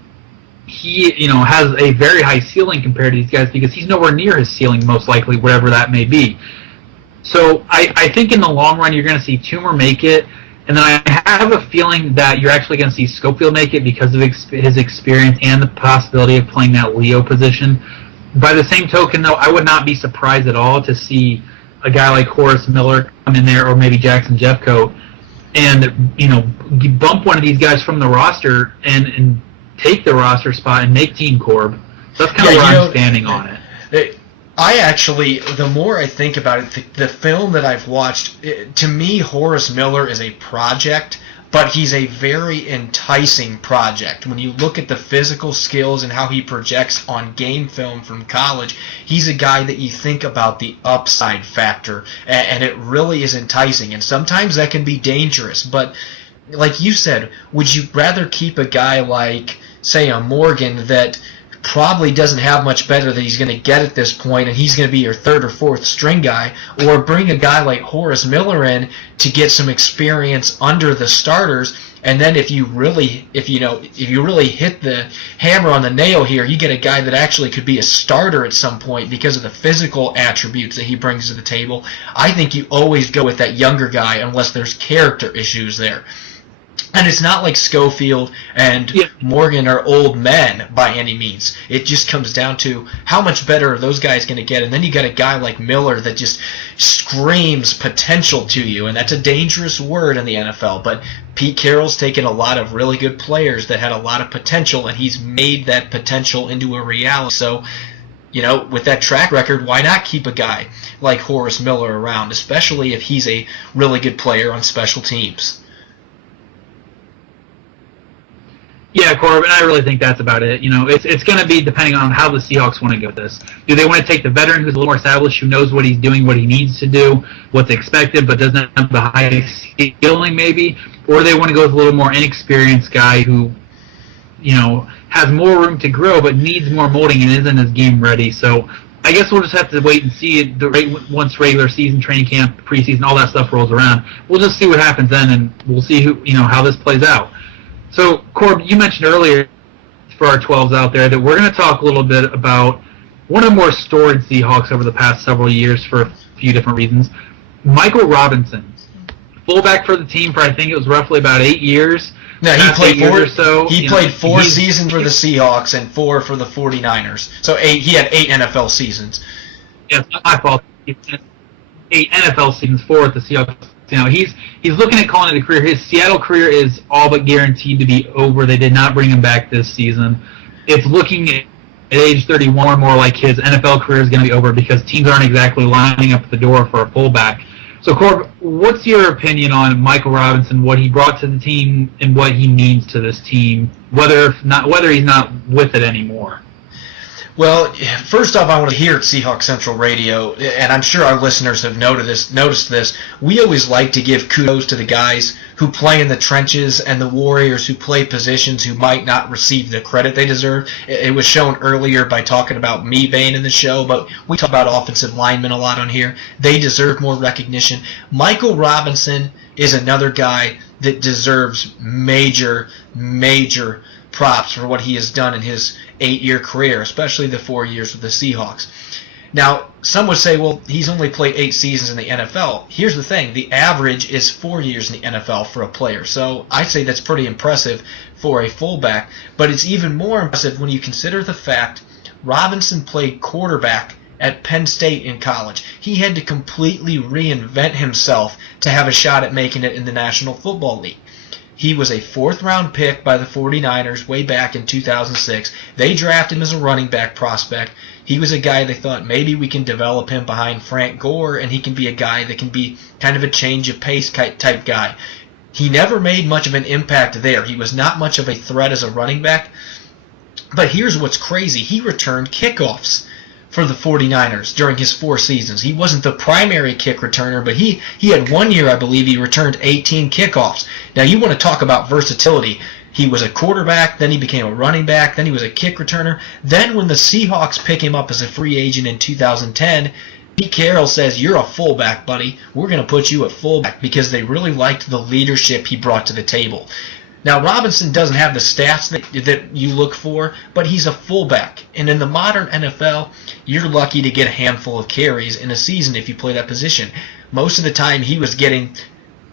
he, has a very high ceiling compared to these guys because he's nowhere near his ceiling, most likely, whatever that may be. So I think in the long run you're going to see Toomer make it, and then I have a feeling that you're actually going to see Schofield make it because of his experience and the possibility of playing that Leo position. By the same token, though, I would not be surprised at all to see a guy like Horace Miller come in there, or maybe Jackson Jeffcoat, and bump one of these guys from the roster and take the roster spot and make Team Corb. So that's kind of where I'm standing on it. I actually, the more I think about it, the film that I've watched, to me, Horace Miller is a project, but he's a very enticing project. When you look at the physical skills and how he projects on game film from college, he's a guy that you think about the upside factor, and it really is enticing. And sometimes that can be dangerous, but like you said, would you rather keep a guy like, say, a Morgan that probably doesn't have much better that he's going to get at this point, and he's going to be your third or fourth string guy, or bring a guy like Horace Miller in to get some experience under the starters, and then if you really hit the hammer on the nail here, you get a guy that actually could be a starter at some point because of the physical attributes that he brings to the table. I think you always go with that younger guy unless there's character issues there. And it's not like Schofield and Morgan are old men by any means. It just comes down to how much better are those guys going to get. And then you got a guy like Miller that just screams potential to you. And that's a dangerous word in the NFL. But Pete Carroll's taken a lot of really good players that had a lot of potential, and he's made that potential into a reality. So with that track record, why not keep a guy like Horace Miller around, especially if he's a really good player on special teams? Yeah, Corbin, I really think that's about it. It's going to be depending on how the Seahawks want to go with this. Do they want to take the veteran who's a little more established, who knows what he's doing, what he needs to do, what's expected, but doesn't have the high ceiling maybe? Or do they want to go with a little more inexperienced guy who, has more room to grow but needs more molding and isn't as game ready? So I guess we'll just have to wait and see once regular season, training camp, preseason, all that stuff rolls around. We'll just see what happens then, and we'll see how this plays out. So, Corb, you mentioned earlier for our 12s out there that we're going to talk a little bit about one of the more storied Seahawks over the past several years for a few different reasons. Michael Robinson, fullback for the team for I think it was roughly about 8 years. No, he played 4 years or so. He played 4 seasons for the Seahawks and 4 for the 49ers. So he had 8 NFL seasons. Yeah, it's not my fault. 8 NFL seasons, 4 at the Seahawks. He's looking at calling it a career. His Seattle career is all but guaranteed to be over. They did not bring him back this season. It's looking at age 31 more like his NFL career is going to be over because teams aren't exactly lining up the door for a fullback. So, Corb, what's your opinion on Michael Robinson, what he brought to the team, and what he means to this team, whether he's not with it anymore? Well, first off, I want to hear at Seahawks Central Radio, and I'm sure our listeners have noticed this, we always like to give kudos to the guys who play in the trenches and the warriors who play positions who might not receive the credit they deserve. It was shown earlier by talking about Mebane in the show, but we talk about offensive linemen a lot on here. They deserve more recognition. Michael Robinson is another guy that deserves major props for what he has done in his 8-year career, especially the 4 years with the Seahawks. Now, some would say, well, he's only played 8 seasons in the NFL. Here's the thing. The average is 4 years in the NFL for a player. So I'd say that's pretty impressive for a fullback. But it's even more impressive when you consider the fact Robinson played quarterback at Penn State in college. He had to completely reinvent himself to have a shot at making it in the National Football League. He was a 4th-round pick by the 49ers way back in 2006. They drafted him as a running back prospect. He was a guy they thought maybe we can develop him behind Frank Gore, and he can be a guy that can be kind of a change of pace type guy. He never made much of an impact there. He was not much of a threat as a running back. But here's what's crazy. He returned kickoffs for the 49ers during his 4 seasons. He wasn't the primary kick returner, but he had 1 year, I believe, he returned 18 kickoffs. Now, you want to talk about versatility. He was a quarterback, then he became a running back, then he was a kick returner. Then when the Seahawks pick him up as a free agent in 2010, Pete Carroll says, "You're a fullback, buddy. We're going to put you at fullback," because they really liked the leadership he brought to the table. Now, Robinson doesn't have the stats that you look for, but he's a fullback. And in the modern NFL, you're lucky to get a handful of carries in a season if you play that position. Most of the time, he was getting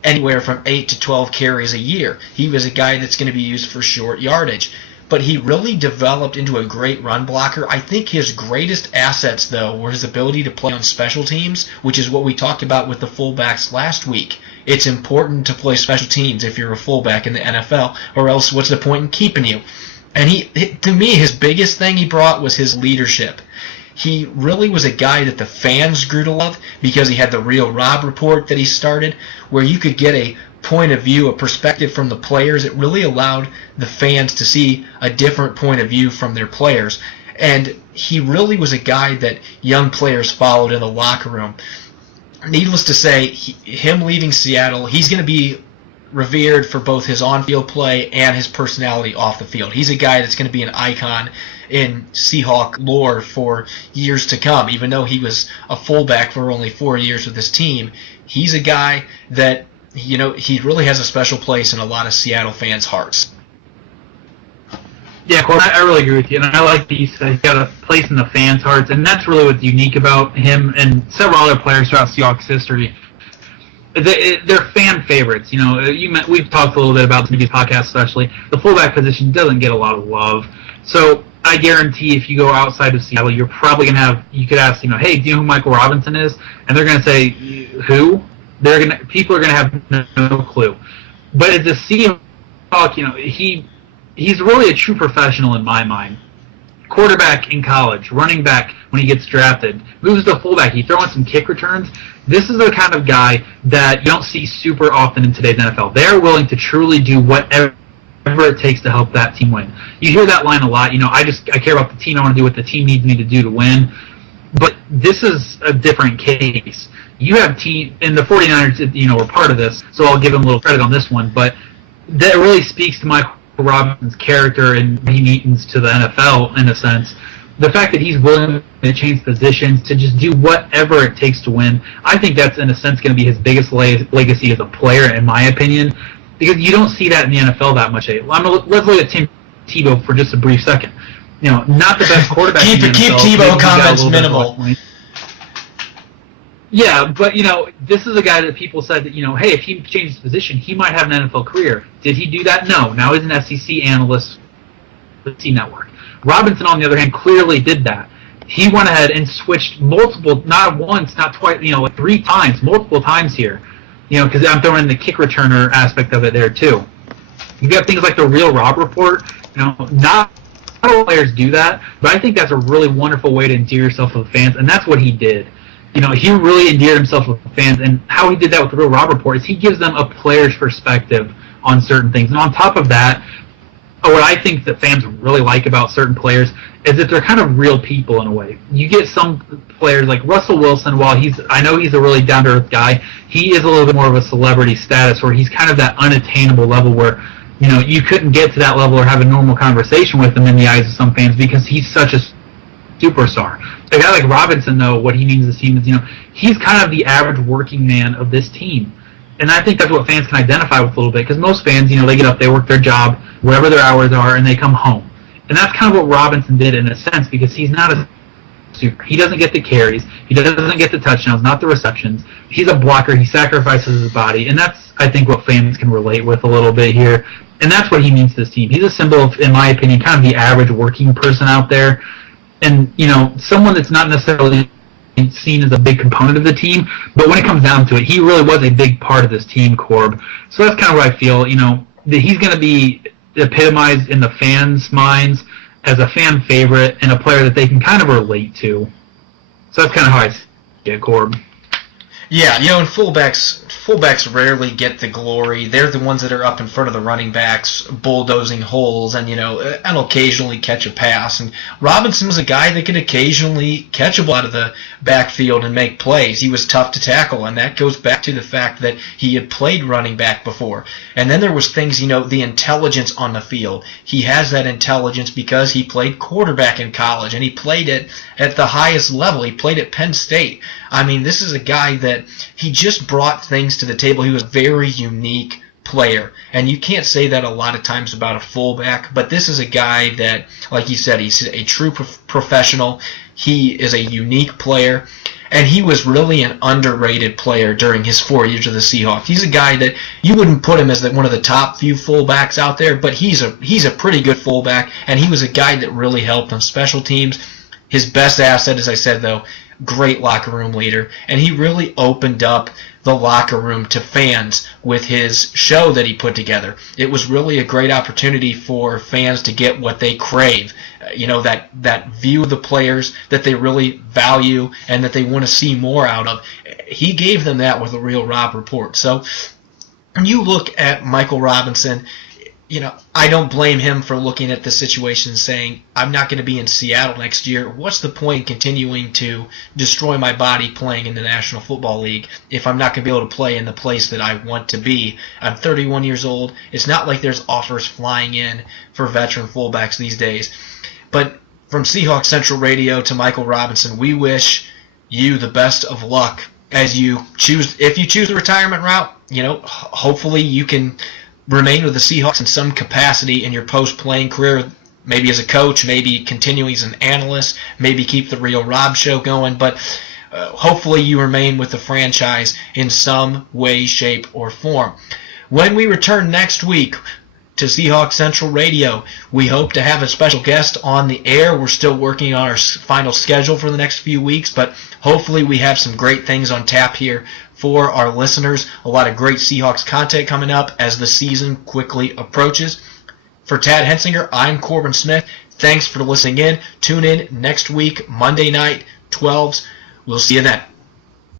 anywhere from 8 to 12 carries a year. He was a guy that's going to be used for short yardage. But he really developed into a great run blocker. I think his greatest assets, though, were his ability to play on special teams, which is what we talked about with the fullbacks last week. It's important to play special teams if you're a fullback in the NFL, or else what's the point in keeping you? And to me, his biggest thing he brought was his leadership. He really was a guy that the fans grew to love because he had the Real Rob report that he started, where you could get a point of view, a perspective from the players. It really allowed the fans to see a different point of view from their players. And he really was a guy that young players followed in the locker room. Needless to say, him leaving Seattle, he's going to be revered for both his on-field play and his personality off the field. He's a guy that's going to be an icon in Seahawk lore for years to come. Even though he was a fullback for only 4 years with his team, he's a guy that, he really has a special place in a lot of Seattle fans' hearts. Yeah, Corbin, I really agree with you, and I like that you said he's got a place in the fans' hearts, and that's really what's unique about him and several other players throughout Seahawks history. They're fan favorites. We've talked a little bit about this in these podcasts, especially. The fullback position doesn't get a lot of love, so I guarantee if you go outside of Seattle, you're probably going to have, you could ask, hey, do you know who Michael Robinson is? And they're going to say, who? People are going to have no clue. But as a Seahawk, he's really a true professional in my mind. quarterback in college, running back when he gets drafted, moves to fullback, he throws in some kick returns. This is the kind of guy that you don't see super often in today's NFL. They're willing to truly do whatever it takes to help that team win. You hear that line a lot. I care about the team. I want to do what the team needs me to do to win. But this is a different case. You have and the 49ers, were part of this, so I'll give them a little credit on this one. But that really speaks to Michael Robinson's character and he means to the NFL in a sense. The fact that he's willing to change positions, to just do whatever it takes to win, I think that's in a sense going to be his biggest legacy as a player, in my opinion, because you don't see that in the NFL that much. Let's look at Tim Tebow for just a brief second. Not the best quarterback. keep Tebow comments minimal. Yeah, but this is a guy that people said that hey, if he changes position, he might have an NFL career. Did he do that? No. Now he's an SEC analyst for the T Network. Robinson, on the other hand, clearly did that. He went ahead and switched multiple, not once, not twice, like 3 times, multiple times here. Because I'm throwing in the kick returner aspect of it there too. You got things like the Real Rob Report. Not all players do that, but I think that's a really wonderful way to endear yourself with fans, and that's what he did. He really endeared himself with the fans, and how he did that with the Real Rob Report is he gives them a player's perspective on certain things. And on top of that, what I think that fans really like about certain players is that they're kind of real people in a way. You get some players like Russell Wilson, while I know he's a really down-to-earth guy, he is a little bit more of a celebrity status where he's kind of that unattainable level where, you couldn't get to that level or have a normal conversation with him in the eyes of some fans because he's such a superstar. A guy like Robinson, though, what he means to this team is, he's kind of the average working man of this team. And I think that's what fans can identify with a little bit, because most fans, they get up, they work their job, wherever their hours are, and they come home. And that's kind of what Robinson did in a sense, because he's not a super. He doesn't get the carries. He doesn't get the touchdowns, not the receptions. He's a blocker. He sacrifices his body. And that's, I think, what fans can relate with a little bit here. And that's what he means to this team. He's a symbol of, in my opinion, kind of the average working person out there. And, someone that's not necessarily seen as a big component of the team, but when it comes down to it, he really was a big part of this team, Corb. So that's kind of what I feel, that he's going to be epitomized in the fans' minds as a fan favorite and a player that they can kind of relate to. So that's kind of how I see it, Corb. Yeah, and fullbacks rarely get the glory. They're the ones that are up in front of the running backs, bulldozing holes, and occasionally catch a pass. And Robinson was a guy that could occasionally catch a ball out of the backfield and make plays. He was tough to tackle, and that goes back to the fact that he had played running back before. And then there was things, the intelligence on the field. He has that intelligence because he played quarterback in college, and he played it at the highest level. He played at Penn State. I mean, this is a guy that he just brought things to the table. He was a very unique player, and you can't say that a lot of times about a fullback, but this is a guy that, like you said, he's a true professional. He is a unique player, and he was really an underrated player during his 4 years of the Seahawks. He's a guy that you wouldn't put him as one of the top few fullbacks out there, but he's a pretty good fullback, and he was a guy that really helped on special teams. His best asset, as I said, though, great locker room leader, and he really opened up the locker room to fans with his show that he put together. It was really a great opportunity for fans to get what they crave, that view of the players that they really value and that they want to see more out of. He gave them that with a Real Rob Report. So when you look at Michael Robinson, I don't blame him for looking at the situation and saying, I'm not going to be in Seattle next year. What's the point in continuing to destroy my body playing in the National Football League if I'm not going to be able to play in the place that I want to be? I'm 31 years old. It's not like there's offers flying in for veteran fullbacks these days. But from Seahawks Central Radio to Michael Robinson, we wish you the best of luck as you choose. If you choose the retirement route, hopefully you can remain with the Seahawks in some capacity in your post-playing career, maybe as a coach, maybe continuing as an analyst, maybe keep the Real Rob show going, but hopefully you remain with the franchise in some way, shape, or form. When we return next week to Seahawks Central Radio, we hope to have a special guest on the air. We're still working on our final schedule for the next few weeks, but hopefully we have some great things on tap here for our listeners. A lot of great Seahawks content coming up as the season quickly approaches. For Tad Hensinger, I'm Corbin Smith. Thanks for listening in. Tune in next week, Monday night, 12s. We'll see you then.